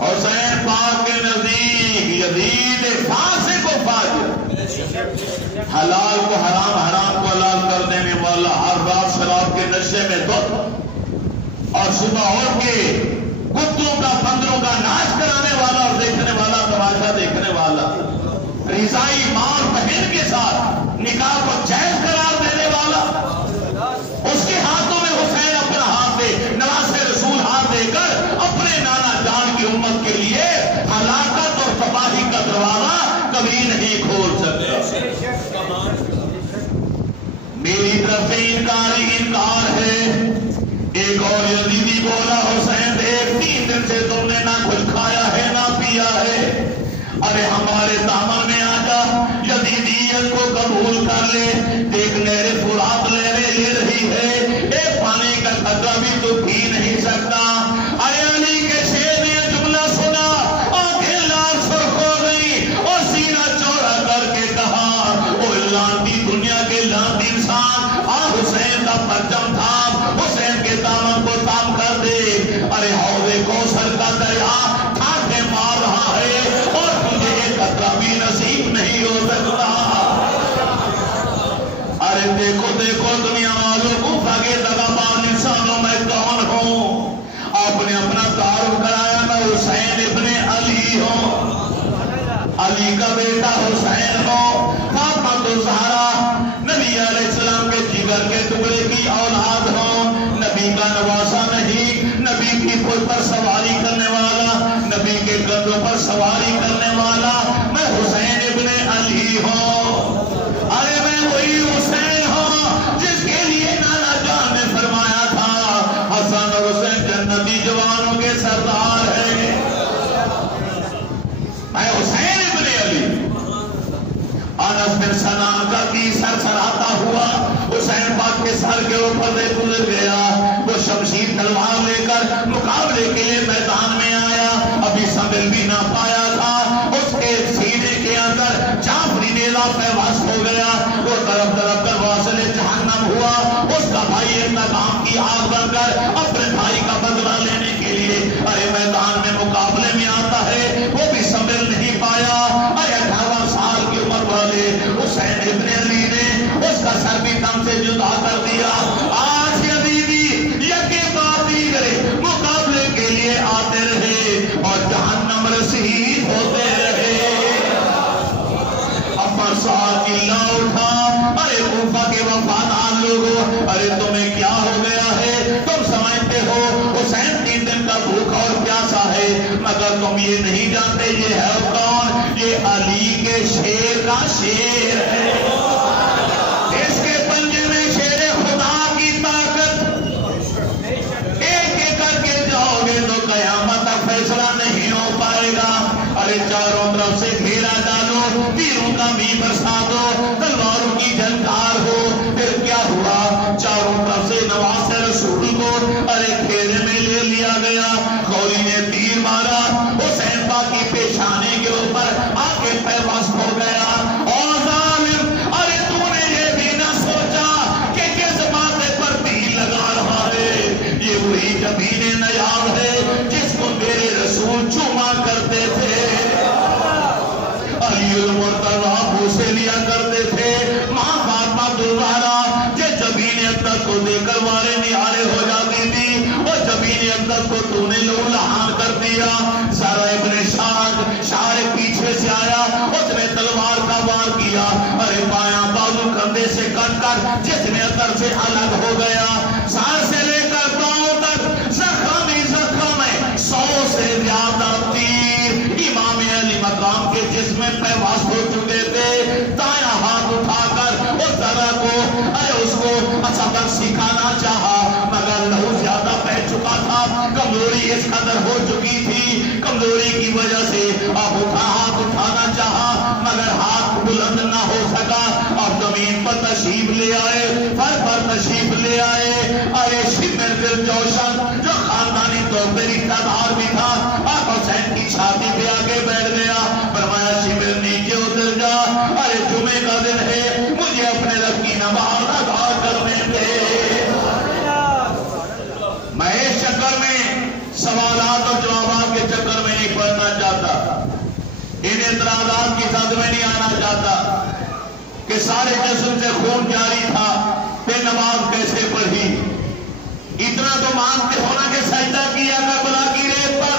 حسین پاک کے نزدیک یزید فاسق و فاجر، حلال کو حرام، حرام کو حلال کر دینے والا، ہر رات شراب کے نشے میں دھت اور صبح اٹھ کے کتوں کا بندروں کا ناچ کرانے والا اور دیکھنے والا، تماشا دیکھنے والا، رضائی ماں اور بہن کے ساتھ نکاح کو جائز قرار دینے والا، اس کے ہاتھوں میں حسین اپنا ہاتھ دے، نواز رسول ہاتھ دے کر اپنے نانا جان کی امت کے لیے ہلاکت اور تباہی کا دروازہ کبھی نہیں کھول سکتا. میری طرف سے انکار ہی انکار ہے. ایک اور یزیدی بولا، حسین دیکھ 3 دن سے تم نے نہ کچھ کھایا ہے نہ پیا ہے، ارے ہمارے دامن میں آ جا، یزیدیت کو قبول کر لے. دیکھ نہر فرات لہریں لے رہی ہے، ایک پانی کا قطرہ بھی تو پی نہیں سکتا. ارے علی کے شیر نے جملہ سنا، آنکھیں لال سرخ ہو گئی اور سینہ چوڑا کر کے کہا، او لانتی دنیا کے لانتی انسان، آ حسین کا پرچم تھام، حسین کے دامن کو تام کر دے. ارے حوض کوثر کا دریا ٹھاٹھے مار رہا ہے اور تجھے ایک قطرہ بھی نصیب نہیں ہو سکتا. ارے دیکھو دیکھو دنیا والوں کو بھاگے دغاباز انسانوں میں کون علی کا بیٹا حسین ہو، فاطمہ الزہرا نبی علیہ السلام کے جگر کے ٹکڑے کی اولاد ہو، نبی کا نواسا نہیں، نبی کی پل پر سواری کرنے والا، نبی کے گدھوں پر سواری کرنے والا میں حسین ابن علی ہوں۔ ارے میں وہی حسین ہوں جس کے لیے نانا جان نے فرمایا تھا حسن اور حسین جنتی جوانوں کے سردار ہیں۔ میں حسین ابن علی۔ انس بن سنان کا کی سر سراتا ہوا حسین پاک کے سر کے اوپر سے گزر گیا، وہ شمشیر تلوار لے کر مقابلے کے لیے میدان میں آیا، ابھی سنبھل بھی نہ پایا تھا، اس کے سینے کے اندر جعفری نیزہ پیوست ہو گیا، وہ طرف طرف کر واصل جہنم ہوا، اس کا بھائی انتقام کی آگ بن کر اپنے بھائی کا بدلہ لینے کے لیے ارے میدان میں مقابلے میں آتا ہے، وہ بھی سنبھل نہیں پایا، ارے 18 سال کی عمر والے حسین ابن علی نے اس کا سر بھی دم سے جدا کر دیا۔ آج یزیدی یکے بعد دیگرے مقابلے کے لیے آتے رہے اور جہنم رسید ہوتے رہے۔ عمر صاحب اللہ اٹھا، ارے کوفہ کے وفادار لوگوں، ارے تمہیں کیا ہو گیا ہے؟ تم سمجھتے ہو حسین 3 دن کا بھوکا اور پیاسا ہے، مگر تم یہ نہیں جانتے یہ ہے کون؟ یہ علی کے شیر کا شیر ہے، اس کے پنجے میں شیر خدا کی طاقت، ایک ایک کر کے جاؤ گے تو قیامت تک فیصلہ نہیں ہو پائے گا۔ ارے چاروں طرف سے گھیرا ڈالو، تیروں کا بھی برسا دو، تلواروں کی جھنکار ہو، پھر کیا ہوا؟ چاروں طرف سے نواز رسول کو ارے گھیرے میں لے لیا گیا، غوری نے تیر مارا، حسین پاک کی پیشانی کے اوپر آ کے پیوست ہو گیا۔ اور ظالم، ارے تو نے یہ بھی نہ سوچا کہ کس ماتھے پر تیر لگا رہا ہے، یہ وہی جبین نیاب ہے جس کو میرے رسول چوما کرتے تھے، علی المرتضیٰ بوسے لیا کرتے تھے، ماں فاطمہ الزہرا یہ جبین اقدس کو دیکھ کر وارے نہارے ہو جاتی تھی، وہ جبین اقدس کو تو نے لہو لہان کر دیا۔ سارا ابن شاعر پیچھے سے آیا، اس نے تلوار کا وار کیا، ارے بایاں بازو کندھے سے کٹ کر جسم اندر سے الگ ہو گیا، سر سے لے کر پاؤں تک زخم ہی زخم ہے، 100 سے زیادہ تیر امام علی مقام کے جسم میں پیوست ہو چکے تھے۔ دایاں ہاتھ اٹھا کر اس ذرا کو اس کو سبق سکھانا چاہا، مگر لہو زیادہ بہ چکا تھا، کمزوری اس قدر ہو چکی تھی، کمزوری کی وجہ سے اب ہاتھ اٹھانا چاہا مگر ہاتھ بلند نہ ہو سکا، اب زمین پر تشریف لے آئے، سر پر تشریف لے آئے، ارے شمر دل جوشن جو خاندانی طور پہ رشتہ دار بھی تھا، اب حسین کی چھاتی پہ آگے بیٹھ گیا، فرمایا شمر نیچے اتر جا، ارے جمعے کا دن ہے، مجھے اپنے رب کی نماز ادا کرنے دے۔ میں اس چکر میں سوالات اور جوابات کے چکر میں نہیں پڑنا چاہتا، ان اعتراضات کی ساتھ میں نہیں آنا چاہتا کہ سارے جسم سے خون جاری تھا، پھر نماز کیسے پڑھی؟ اتنا تو مانتے ہونا کہ سجدہ کیا کربلا کی ریت پر،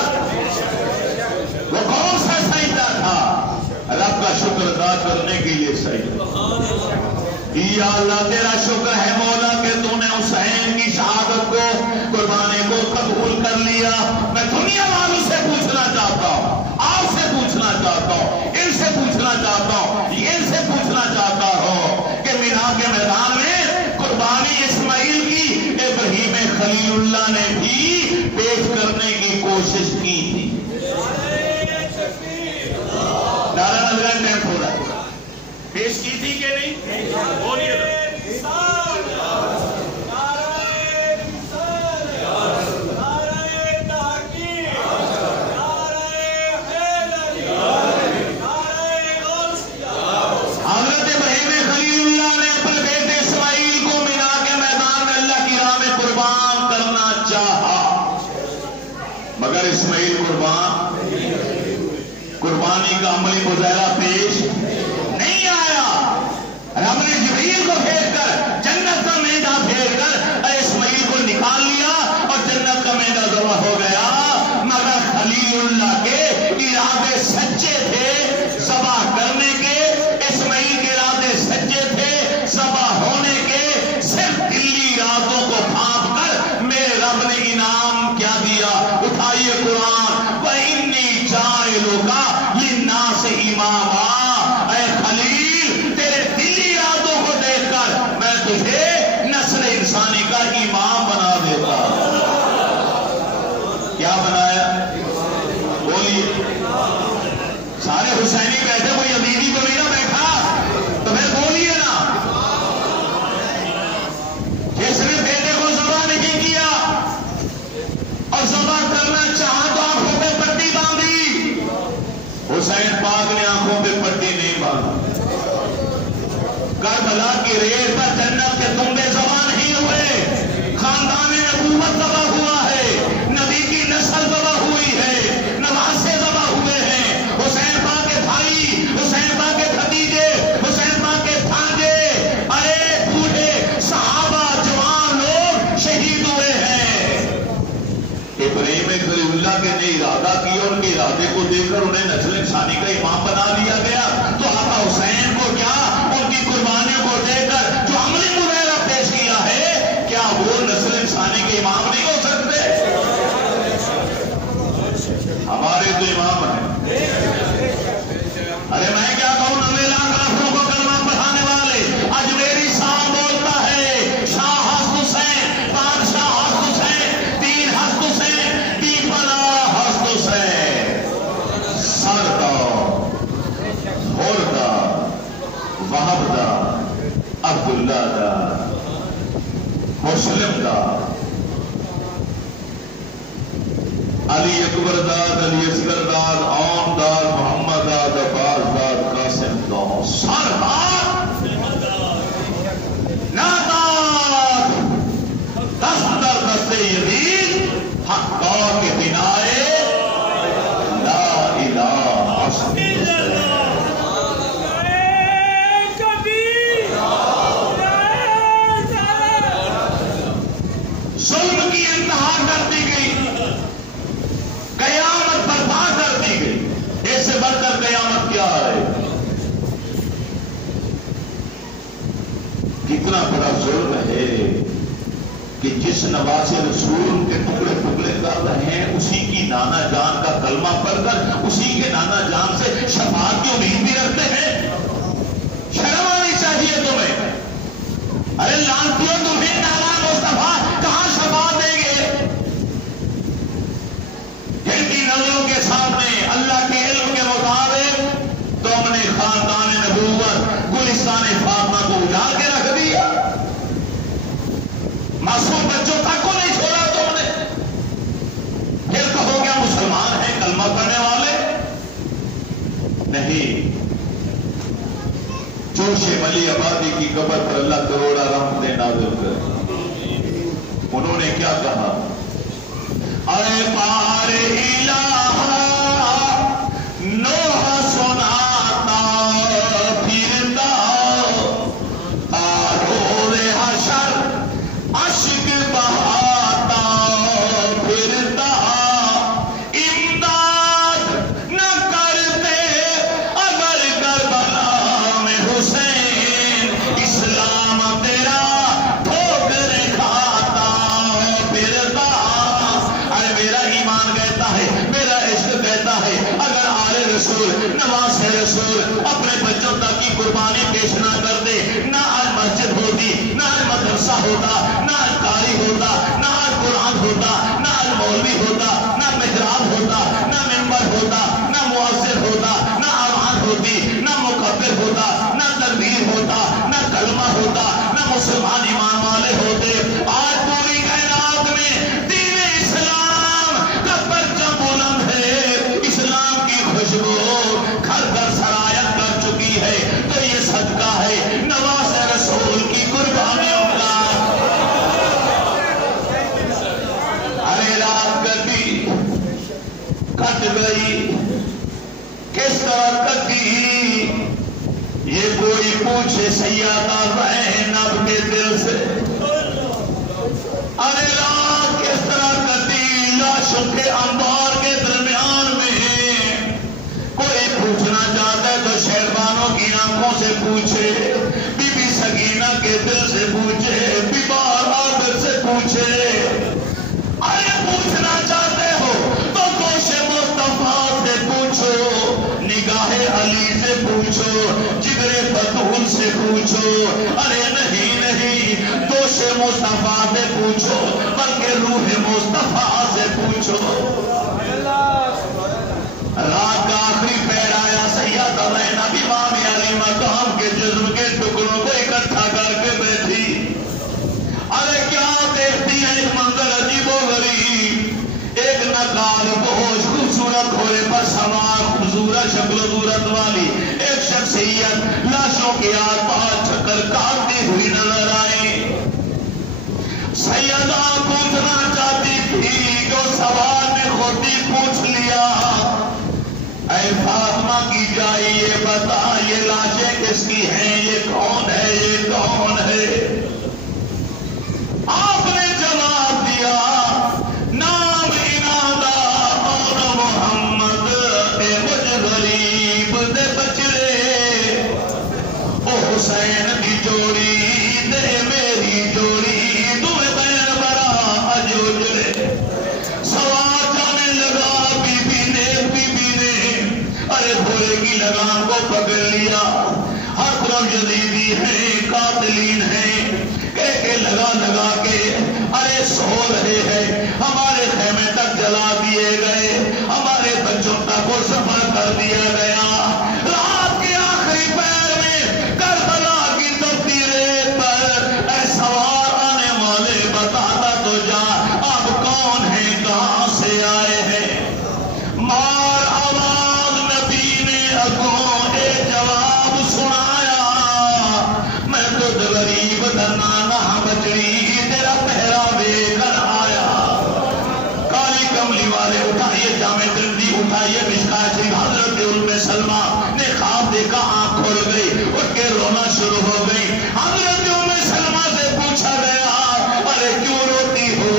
وہ کون سا سجدہ تھا؟ رب کا شکر ادا کرنے کے لیے سجدہ۔ یا اللہ تیرا شکر ہے مولا کہ تو نے حسین کی شہادت کو، قربانی کو قبول کر لیا۔ میں دنیا والوں سے پوچھنا چاہتا ہوں، آپ سے پوچھنا چاہتا ہوں، ان سے پوچھنا چاہتا ہوں، ان سے پوچھنا چاہتا ہوں کہ مینا کے میدان میں قربانی اسماعیل کی ابراہیم خلیل اللہ نے بھی پیش کرنے کی کوشش کی تھی۔ نعرہ لگائیں، ٹائم ہو رہا ہے، پیش کی تھی کہ نہیں؟ بولیے اسماعیل قربانی کا عملی مظاہرہ پیش نہیں آیا۔ رب نے جبریل کو بھیج کر جنت کا میدہ بھیج کر اسماعیل کو نکال لیا اور جنت کا میدہ ذبح ہو گیا، مگر خلیل اللہ کے ارادے سچے تھے، ذبح سارے حسینی بیٹھے، کوئی یزیدی تو نہیں نا بیٹھا؟ تو پھر بولیے نا، جس نے بیٹے کو ذبح نہیں کیا اور ذبح کرنا چاہا تو آنکھوں پہ پٹی باندھی، حسین پاک نے آنکھوں پہ پٹی نہیں باندھی۔ کربلا کی ریت پر جنت کے تنبے ذبح نہیں ہوئے، خاندان نبوت ذبح ہوا ہے، نبی کی نسل ذبح ہوئی ہے، نواسے ذبح ہوئے ہیں، حسین پاک کے بھائی، حسین پاک کے بھتیجے، حسین پاک کے بھانجے، ارے بوڑھے صحابہ جوان لوگ شہید ہوئے ہیں۔ ابراہیم خلیل اللہ کے نے ارادہ کیا، ان کے ارادے کو دیکھ کر انہیں نسل انسانی کا امام بنا دیا گیا، تو آقا حسین کو کیا ان کی قربانیوں کو دیکھ کر جو عملی مظاہرہ پیش کیا ہے، کیا وہ نسل انسانی کے امام نہیں ہو سکتے؟ ہمارے تو امام ہیں۔ ارے میں کیا کہوں، 90 لاکھ نفروں کو کلمہ پڑھانے والے، اجمیری صاحب بولتا ہے شاہ حسن حسین، بادشاہ حسن حسین، تین حسن حسین، بیپنا حسن حسین، سردا خوردا وہب دا عبداللہ دا مسلم دا علی اکبر داد، علی اصغر داد، عام داد، محمد داد، عباس داد، قاسم داد، سردار ناداد دست در دست یزید حقا کے بنائے لا الہ حسن ظلم کی انتہا کر دی گئی، قیامت برپا کر دی گئی، اس سے بڑھ کر قیامت کیا ہے؟ کتنا بڑا ظلم ہے کہ جس نواسے رسول ان کے ٹکڑے ٹکڑے کر رہے ہیں، اسی کی نانا جان کا کلمہ پڑھ کر اسی کے نانا جان سے شفاعت کی امید بھی رکھتے ہیں۔ شرم آنی چاہیے تمہیں۔ ارے لانتیوں، تمہیں نانا مصطفیٰ کہاں شفاعت دیں گے؟ جن کی نظروں کے سامنے اللہ کے علم کے مطابق تم نے خاندان نبوت گلستان فاطمہ کو اجاڑ کے رکھ دیا، معصوم بچوں تک کو نہیں چھوڑا تم نے، پھر کہو گے مسلمان ہیں کلمہ پڑھنے والے؟ نہیں، جوش ولی آبادی کی قبر پر اللہ کروڑا رحمتیں نازل کر۔ انہوں نے کیا کہا؟ اے پار الہ نوح سناتا پھرتا، تارور حشر اشک بہاتا پھرتا، امداد نہ کرتے اگر کربلا میں حسین، اسلام تیرا ٹھوکر کھاتا پھرتا۔ ارے میرا ایمان کہتا ہے، میرا عشق کہتا ہے، اگر آل رسول نواز رسول اپنے بچوں تک کی قربانی پیش نہ کر دے، نہ آج مسجد ہوتی، نہ آج مدرسہ ہوتا، نہ آج قاری ہوتا، نہ آج قرآن ہوتا، نہ آج مولوی ہوتا، نہ محراب ہوتا، نہ ممبر ہوتا، نہ مؤذن ہوتا، نہ اذان ہوتی، نہ مکبر ہوتا، نہ تکبیر ہوتا، نہ کلمہ ہوتا، نہ مسلمان ایمان والے ہوتے۔ آج پوری کائنات میں دین اسلام کا پرچم بلند ہے، اسلام کی خوشبو گھر گھر سرایت کر چکی ہے، تو یہ صدقہ ہے نواز رسول کی قربانیوں کا۔ ارے رات کٹی، کٹ گئی، کس طرح کٹی؟ یہ کوئی پوچھے سیادہ زینب کے دل سے۔ ارے رات کس طرح کٹی؟ لاشوں کے انبار کے درمیان میں کوئی پوچھنا چاہتا ہے تو شہربانوں کی آنکھوں سے پوچھے، بی بی سکینہ کے دل سے پوچھے، بیمار عابد سے پوچھے۔ ارے پوچھنا چاہتے ہو تو گوش مصطفیٰ سے پوچھو، نگاہ علی سے پوچھو، جگر بطول سے پوچھو۔ ارے نہیں نہیں، دوش مصطفیٰ سے پوچھو، بلکہ روح مصطفیٰ سے پوچھو۔ رات کا آخری پہر آیا، وقت گھوڑے پر سوار خوبصورت شکل و صورت والی ایک شخصیت لاشوں کے آس پاس چکر کاٹتی ہوئی نظر آئی. سیدہ پوچھنا چاہتی تھی جو سوال نے خود ہی پوچھ لیا، اے فاطمہ کی جائے یہ بتا یہ لاشیں کس کی ہیں، یہ کون ہے، یہ کون ہے؟ آپ نے جواب دیا نام انادا اور محمد اے مجھ غریب دے بچڑے، او حسین کی جوڑی دے میری جوڑی تمہیں بین برا اجوجڑے. سوار جانے لگا بی بی نے ارے گھوڑے کی لگام کو پکڑ لیا. ہر طرف یزیدی ہیں، قاتلین ہیں، کہ لگا کے ارے سو رہے ہیں. ہمارے خیمے تک جلا دیے گئے، ہمارے بچوں تک کو سفر کر دیا گیا. رات کے آخری پیر میں کربلا کی تپتی ریت پر اے سوار آنے والے بتاتا تو جا آپ کون ہیں، کہاں سے آئے ہیں؟ مار آواز نبی نے اگوں اے جواب سنایا، میں تو غریب دنانا بچڑی تیرا پہراوے کر آیا. کالی کملی والے اٹھائیے جامع ترمذی اٹھائیے مشکاۃ شریف. حضرت ام سلمہ نے خواب دیکھا، آنکھ کھول گئی، اٹھ کے رونا شروع ہو گئی. حضرت ام سلمہ سے پوچھا گیا ارے کیوں روتی ہو؟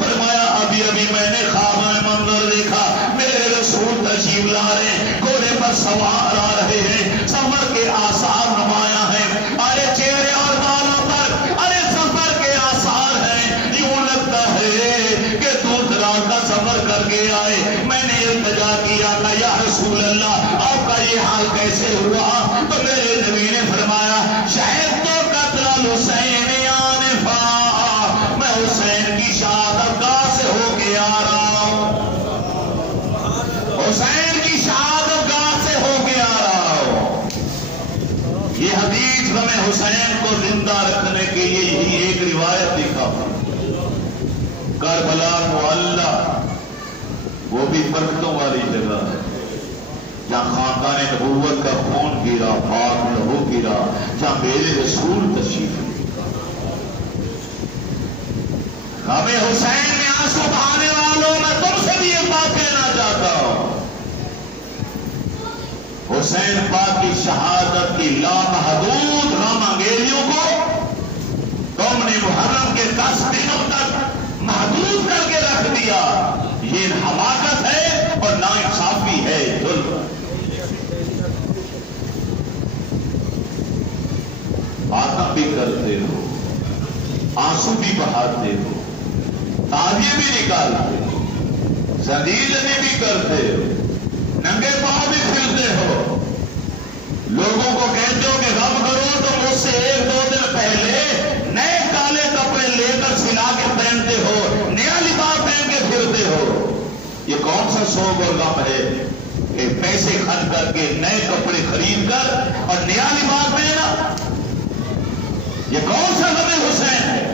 فرمایا ابھی میں نے خواب میں منظر دیکھا، میرے رسول تشریف لا رہے ہیں، گھوڑے پر سوار آ رہے ہیں، سفر کے آثار نمایاں ہیں، ارے چہرے اور بالوں پر ارے سفر کے آثار ہیں. یوں لگتا ہے کہ دور دراز کا سفر کر کے آئے. میں نے التجا کیا کہ یا رسول اللہ آپ کا یہ حال کیسے ہوا؟ تو میرے نبی نے فرمایا شاید تو قتل الحسین آنفا، میں حسین کی شہادت گاہ سے ہو کے آ رہا ہوں، حسین کی شہادت گاہ سے ہو کے آ رہا ہوں. یہ حدیث ہمیں حسین کو زندہ رکھنے کے لیے یہی ایک روایت دکھا. کربلا معلّہ وہ بھی برکتوں والی جگہ ہے جہاں خاندان نبوت کا خون گرا، پاک لہو گرا، جہاں میرے رسول تشریف. ہمیں حسین میں آنسو بہانے والوں میں تم سے بھی ایک بات کہنا چاہتا ہوں، حسین پاک کی شہادت کی لامحدود غم انگیزیوں کو تم نے محرم کے 10 دنوں تک محدود کر کے رکھ دیا. یہ حماقت ہے اور ناانصافی ہے، ظلم. باتیں بھی کرتے ہو، آنسو بھی بہاتے ہو، تازیے بھی نکالتے ہو، زنجیریں بھی کرتے ہو، ننگے پاؤں بھی پھرتے ہو، لوگوں کو کہتے ہو کہ غم کرو تو مجھ سے 1-2 دن پہلے نئے کالے کپڑے لے کر سلا کے پہنتے ہو، نیا لباس پہن کے پھرتے ہو. یہ کون سا شوق اور غم ہے کہ پیسے خرچ کر کے نئے کپڑے خرید کر اور نیا لباس پہنا؟ یہ کون سا غم حسین ہے؟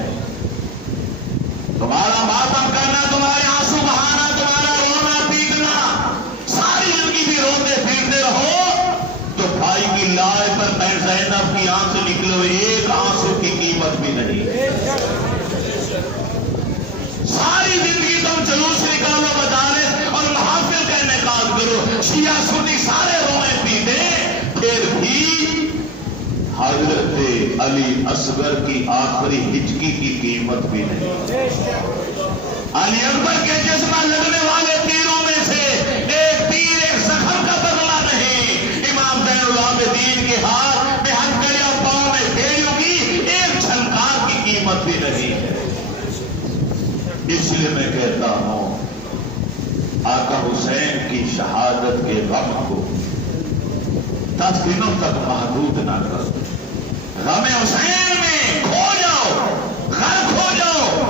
تمہارا ماتم کرنا، تمہارے آنسو بہانا، تمہارا رونا پیٹنا، ساری زندگی بھی روتے پھرتے رہو تو بھائی کی لائے پر میں زینب کی آنکھ سے نکلو ایک آنسو کی قیمت بھی نہیں. ساری زندگی تم جلوس نکالو بتانے اور محافل کا انعقاد کرو، شیعہ سنی سارے روئے پیتے، پھر بھی حضرت علی اصغر کی آخری ہچکی کی قیمت بھی نہیں. علی اکبر کے جسم میں لگنے والے تیروں میں سے ایک تیر ایک زخم کا بدلہ نہیں. امام زین العابدین کے ہاتھ میں ہتھکڑیاں، پاؤں میں بیڑیوں کی ایک جھنکار کی قیمت بھی نہیں ہے. اس لیے میں کہتا ہوں آقا حسین کی شہادت کے غم کو 10 دنوں تک محدود نہ کرو. غم حسین میں کھو جاؤ، غرق ہو جاؤ.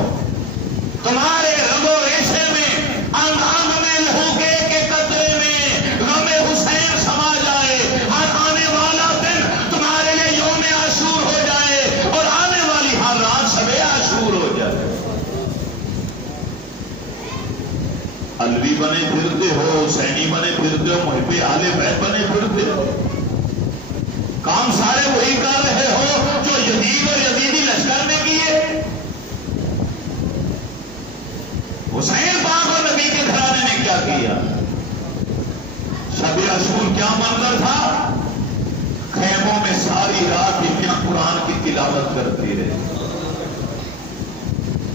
تمہارے رگ و ریشے میں، انگ انگ میں، لہو کے قطرے میں غم حسین سما جائے. ہر آنے والا دن تمہارے لیے یوم عاشور ہو جائے اور آنے والی ہر رات شب عاشور ہو جائے. الوی بنے پھرتے ہو، حسینی بنے پھرتے ہو، محب اہل بیت بنے پھرتے ہو، کام سارے وہی کر رہے ہو جو یزید اور یزیدی لشکر نے کیے۔ حسین پاک اور نبی کے گھرانے نے کیا کیا؟ شب عاشور کیا منظر تھا؟ خیموں میں ساری رات بیویاں قرآن کی تلاوت کرتی رہی،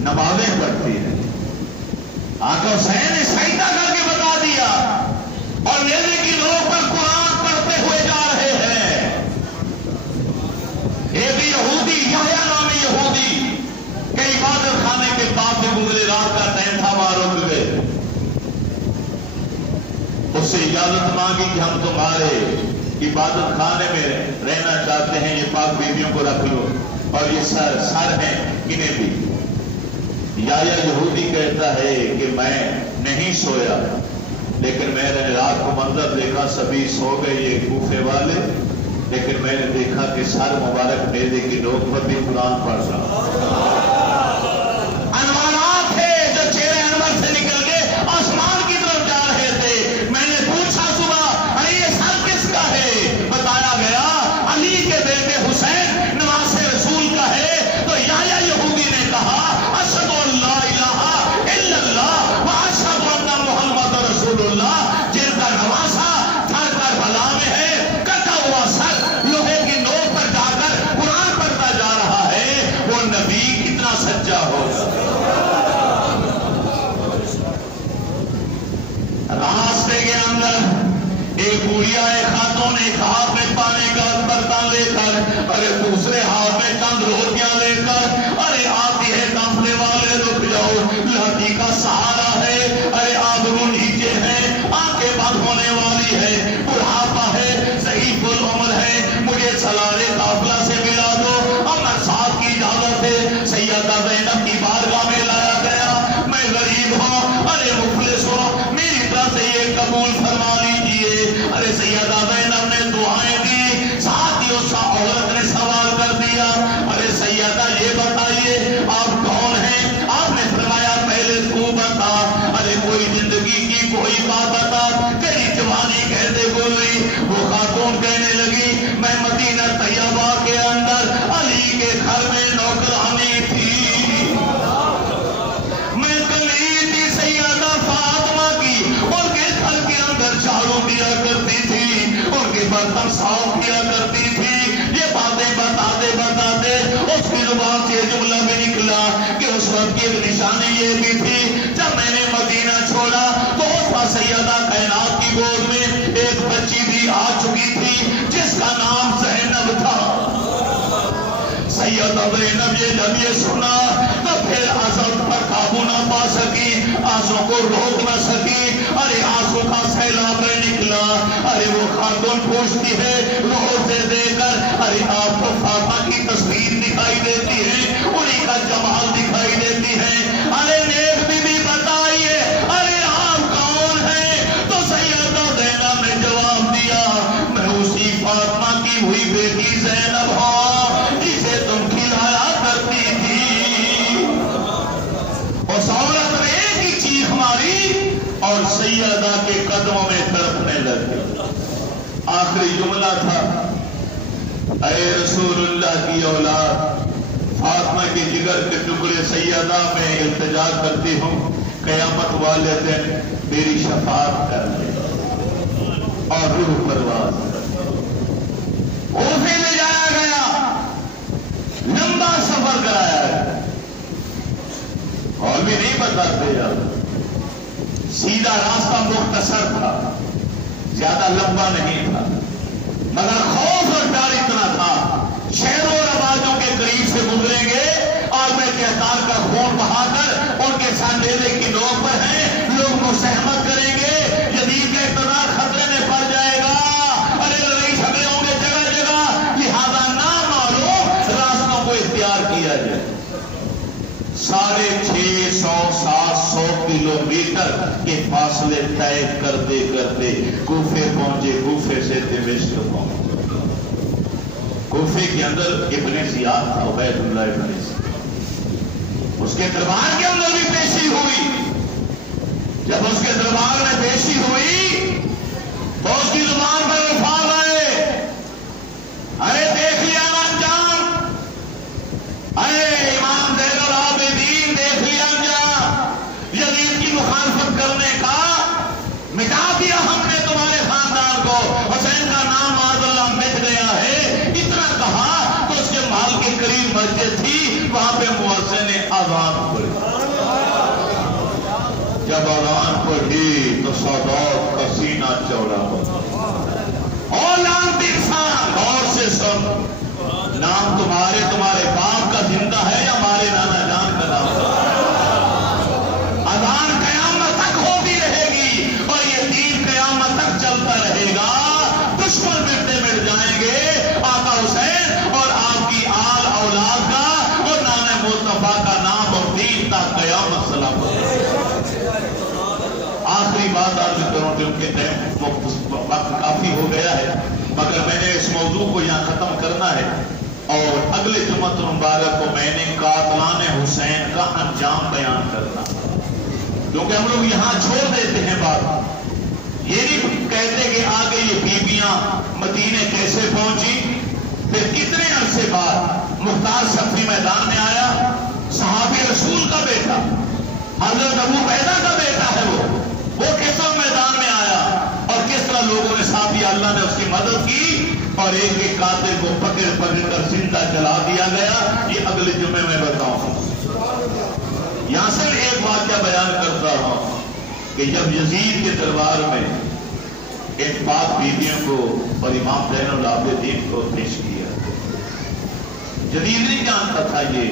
نمازیں پڑھتی رہی۔ آقا حسین نے سجدہ کر کے بتا دیا اور نیزے کی نوک پر قرآن پڑھتے ہوئے جا رہے ہیں۔ ایک یہودی، یحییٰ نامی یہودی کہ عبادت خانے کے پاس میں گزرے، رات کا ٹائم تھا، وہاں رک گئے، اس سے اجازت مانگی کہ ہم تمہارے عبادت خانے میں رہنا چاہتے ہیں، یہ پاک بیویوں کو رکھ لو، اور یہ سر ہیں انہیں بھی۔ یحییٰ یہودی کہتا ہے کہ میں نہیں سویا، لیکن میں نے رات کو منظر دیکھا، سبھی سو گئے یہ کوفے والے، لیکن میں نے دیکھا کہ سر مبارک نیزے کی نوک پر بھی قرآن پڑھ رہا۔ انوارات تھے جو چہرے انور سے نکل کے آسمان کی طرف جا رہے تھے۔ میں نے پوچھا صبح، ارے یہ سر کس کا ہے؟ بتایا گیا علی کے بیٹے حسین نواز رسول کا ہے۔ تو یحییٰ یہودی نے کہا اشہد ان لا الہ الا اللہ و اشہد ان محمد رسول اللہ، جن کا نواسا تھر کربلا میں ہے، کٹا ہوا سر لوہے کی نوک پر جا کر قرآن پڑھتا جا رہا ہے، وہ نبی کتنا سچا ہوگا۔ راستے کے اندر ایک بوڑھیا خاتون ایک ہاتھ میں پانی کا برتن لے کر، ارے دوسرے ہاتھ میں چند روٹیاں لے کر، ارے آتی ہے ڈانپنے والے رک جاؤ، لڑکی کا سہارا ہے، ارے آبرو نیچے ہے، آنکھیں بند ہونے والی ہے، بڑھاپا ہے، ضعیف العمر ہے، مجھے سالار قافلہ سے ملا دو۔ عمر صاحب کی اجازت ہے، سیدہ زینب کی بارگاہ میں لایا گیا، میں غریب ہوں، ارے مفلس ہوں، میری طرف سے یہ قبول فرما لیجئے۔ ارے سیدہ زینب نے دعائیں دی، ساتھ ہی اس عورت نے سوال کر دیا، ارے سیدہ یہ بتائیے آپ کون ہیں؟ آپ نے فرمایا پہلے تو بتا، ارے کوئی زندگی کی کوئی بات بتا، تیری جوانی کیسے گزری؟ وہ خاتون کہنے لگی میں مدینہ طیبہ کے اندر علی کے گھر میں نوکرانی تھی، میں کلیل تھی سیدہ فاطمہ کی، ان کے گھر کے اندر جھاڑو دیا کرتی تھی، ان کے برتن صاف کیا کرتی تھی۔ یہ باتیں بتاتے بتاتے اس کی زبان سے جملہ بھی نکلا کہ اس وقت کی ایک نشانی یہ بھی تھی، جب میں نے مدینہ چھوڑا تو اس پر سیدہ کائنات کی گود میں ایک بچی بھی آ چکی تھی جس کا نام زینب تھا۔ سیدہ زینب جب یہ سنا تو پھر عزم پر قابو نہ پا سکی، آنسوں کو روک نہ سکی، ارے آنسوں کا سیلاب نکلا۔ ارے وہ خاتون پوچھتی ہے روزے دے کر، ارے آپ کو فاطمہ کی تصویر دکھائی دیتی ہے، انہی کا جمال دکھائی دیتی ہے، ارے نیک بی بی بتائیے ارے آپ کون ہیں؟ تو سیدہ زینب نے جواب دیا میں اسی فاطمہ کی ہوئی بیٹی زینب ہوں جسے تم کھلایا کرتی تھی۔ اس عورت نے ایک ہی چیخ ماری اور سیدہ کے قدموں میں تڑپنے لگی۔ آخری جملہ تھا اے رسول اللہ کی اولاد، فاطمہ کے جگر کے ٹکڑے سیدہ میں التجا کرتی ہوں، قیامت والے دن میری شفاعت کر دے اور روح پرواز کر۔ کوفے میں جایا گیا، لمبا سفر کرایا گیا، اور بھی نہیں بتاتے یار، سیدھا راستہ مختصر تھا، زیادہ لمبا نہیں تھا، مگر خوف اور ڈر اتنا تھا شہروں اور آبادوں کے قریب سے گزریں گے اور میں کہتار کا خون بہا کر ان کے ساتھ نیزے کی نوک پر ہیں، لوگ مسحمت کریں گے، یزید کا اقتدار خطرے میں پڑ جائے گا، ارے لڑائی جھگڑے ہوں گے جگہ جگہ، لہذا نامعلوم راستوں کو اختیار کیا جائے۔ 650-700 کلومیٹر کے فاصلے طے کرتے کرتے کوفے پہنچے، کوفے سے دمشق پہنچے۔ کوفے کے اندر ابن زیاد تھا، عبید اللہ ابن زیاد، اس کے دربار کے اندر بھی پیشی ہوئی، جب اس کے دربار میں پیشی ہوئی تو اس کی زبان پر الفاظ آئے، ارے دیکھ لیا انجام، ارے امام زین العابدین دیکھ لیا انجام، یزید کی مخالفت کرنے کا مٹا دیا ہم نے تمہارے خاندان کو، حسین کا نام معاذ اللہ مٹ گیا ہے۔ اتنا کہا تو اس کے محل کے قریب مسجد تھی، وہاں پہ مؤذن نے اذان پڑھی۔ جب اذان پڑھی تو سادات کا سینہ چوڑا ہوا۔ اور لعنتی انسان، غور سے سن، نام تمہارے باپ کا زندہ ہے یا ہمارے نانا جان کا نام؟ اذان قیامت تک ہوتی رہے گی اور یہ دین قیامت تک چلتا رہے گا۔ دشمن مٹ جائیں گے، آقا حسین اور آپ کی آل اولاد کا اور نام مصطفیٰ کا نام اور دین تا قیامت سلام۔ آخری بات عرض کروں کیونکہ وقت کافی ہو گیا ہے، مگر میں نے اس موضوع کو یہاں ختم کرنا ہے اور اگلے جمعۃ المبارک کو میں نے قاتلان حسین کا انجام بیان کرنا، کیونکہ ہم لوگ یہاں چھوڑ دیتے ہیں بات، یہ نہیں کہتے کہ آگے یہ بیبیاں مدینے کیسے پہنچی، پھر کتنے عرصے بعد مختار صفی میدان میں آیا، صحابی رسول کا بیٹا، حضرت ابو عبیدہ کا بیٹا ہے وہ کس طرح میدان میں آیا اور کس طرح لوگوں نے ساتھ دیا، اللہ نے اس کی مدد کی اور ایک ایک قاتل کو پکڑ کر زندہ جلا دیا گیا۔ یہ اگلے جمعے میں بتاؤں۔ یہاں سے ایک واقعہ بیان کرتا ہوں کہ جب یزید کے دربار میں ایک پاک بیویوں کو اور امام زین العابدین کو پیش کیا، یزید نہیں جانتا تھا یہ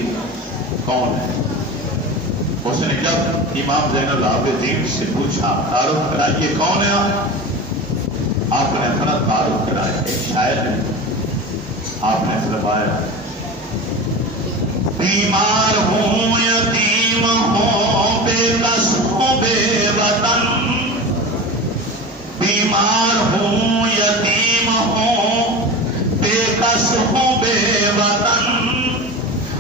کون ہے۔ اس نے جب امام زین العابدین سے پوچھا تعارف کرائیے کون ہے آپ نے اپنا تعارف کرایا، ایک شاعر ہے، آپ نے فرمایا بیمار ہوں یتیم ہوں بے کس ہوں بے وطن، بیمار ہوں یتیم ہوں بے کس ہوں بے وطن،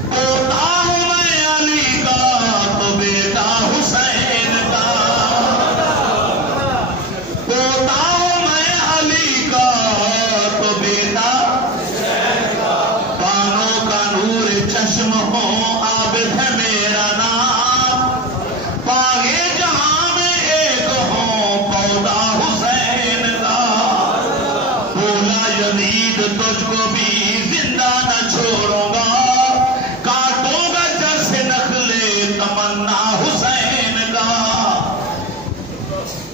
پوتا ہوں میں علی کا تو بیٹا حسین کا، پوتا ہوں میں علی کا تو بیٹا بانوں کا نور چشم ہوں عابد ہے میرا نام، باغے جہاں میں ایک ہوں پودا حسین کا، بولا یزید تجھ کو بھی زندہ نہ چھوڑوں گا، کاٹوں گا جڑ سے نخلے تمنا حسین کا۔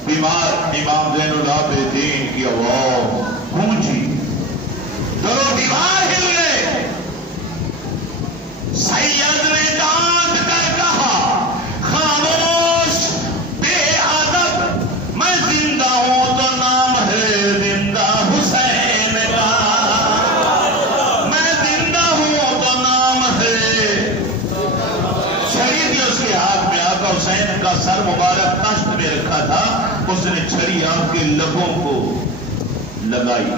بیمار امام زین العابدین کی آواز گونجی، درو دیوار ہل گئے، سید نے ڈانٹ کر کہا خاموش بے ادب، میں زندہ ہوں تو نام ہے زندہ حسین کا، میں زندہ ہوں تو نام ہے۔ چھڑی بھی اس کے ہاتھ میں، آقا حسین کا سر مبارک تشت میں رکھا تھا، اس نے چھڑی آپ کے لبوں کو لگائی۔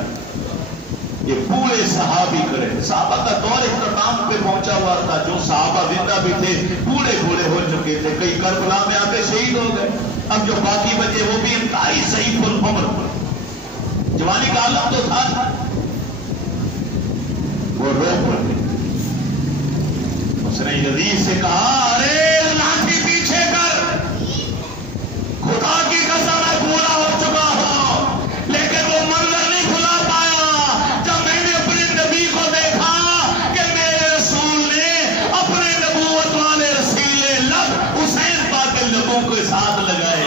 یہ پورے صحابی کرے، صحابہ کا دور اختتام پہ پہنچا ہوا تھا، جو صحابہ زندہ بھی تھے بوڑھے بوڑھے ہو چکے تھے، کئی کربلا میں آ کے شہید ہو گئے، اب جو باقی بچے وہ بھی انتہائی صحیح العمر پر، جوانی کا عالم تو تھا، وہ رو پڑے۔ اس نے یزید سے کہا ارے لاٹھی پیچھے کر، خدا کی قسم میں پورا ہو چکا ہوں، لیکن وہ منظر نہیں کھلا پایا جب میں نے اپنے نبی کو دیکھا کہ میرے رسول نے اپنے نبوت والے رسیلے لب حسین پاک کے لبوں کے ساتھ لگائے۔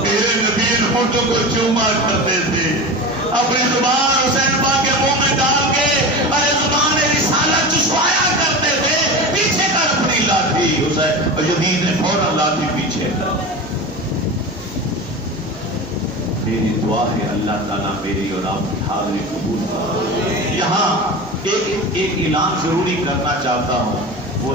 میرے نبی ان ہونٹوں کو چوما کرتے تھے، اپنی زبان حسین پاک کے منہ میں ڈال کے ارے زبان رسالت چسوایا کرتے تھے، پیچھے کر اپنی لاٹھی حسین، اور یزید نے فوراً لاٹھی پیچھے کر۔ میری دعا ہے اللہ تعالیٰ میری اور آپ کی حاضری قبول کرے۔ یہاں ایک اعلان ضروری کرنا چاہتا ہوں، وہ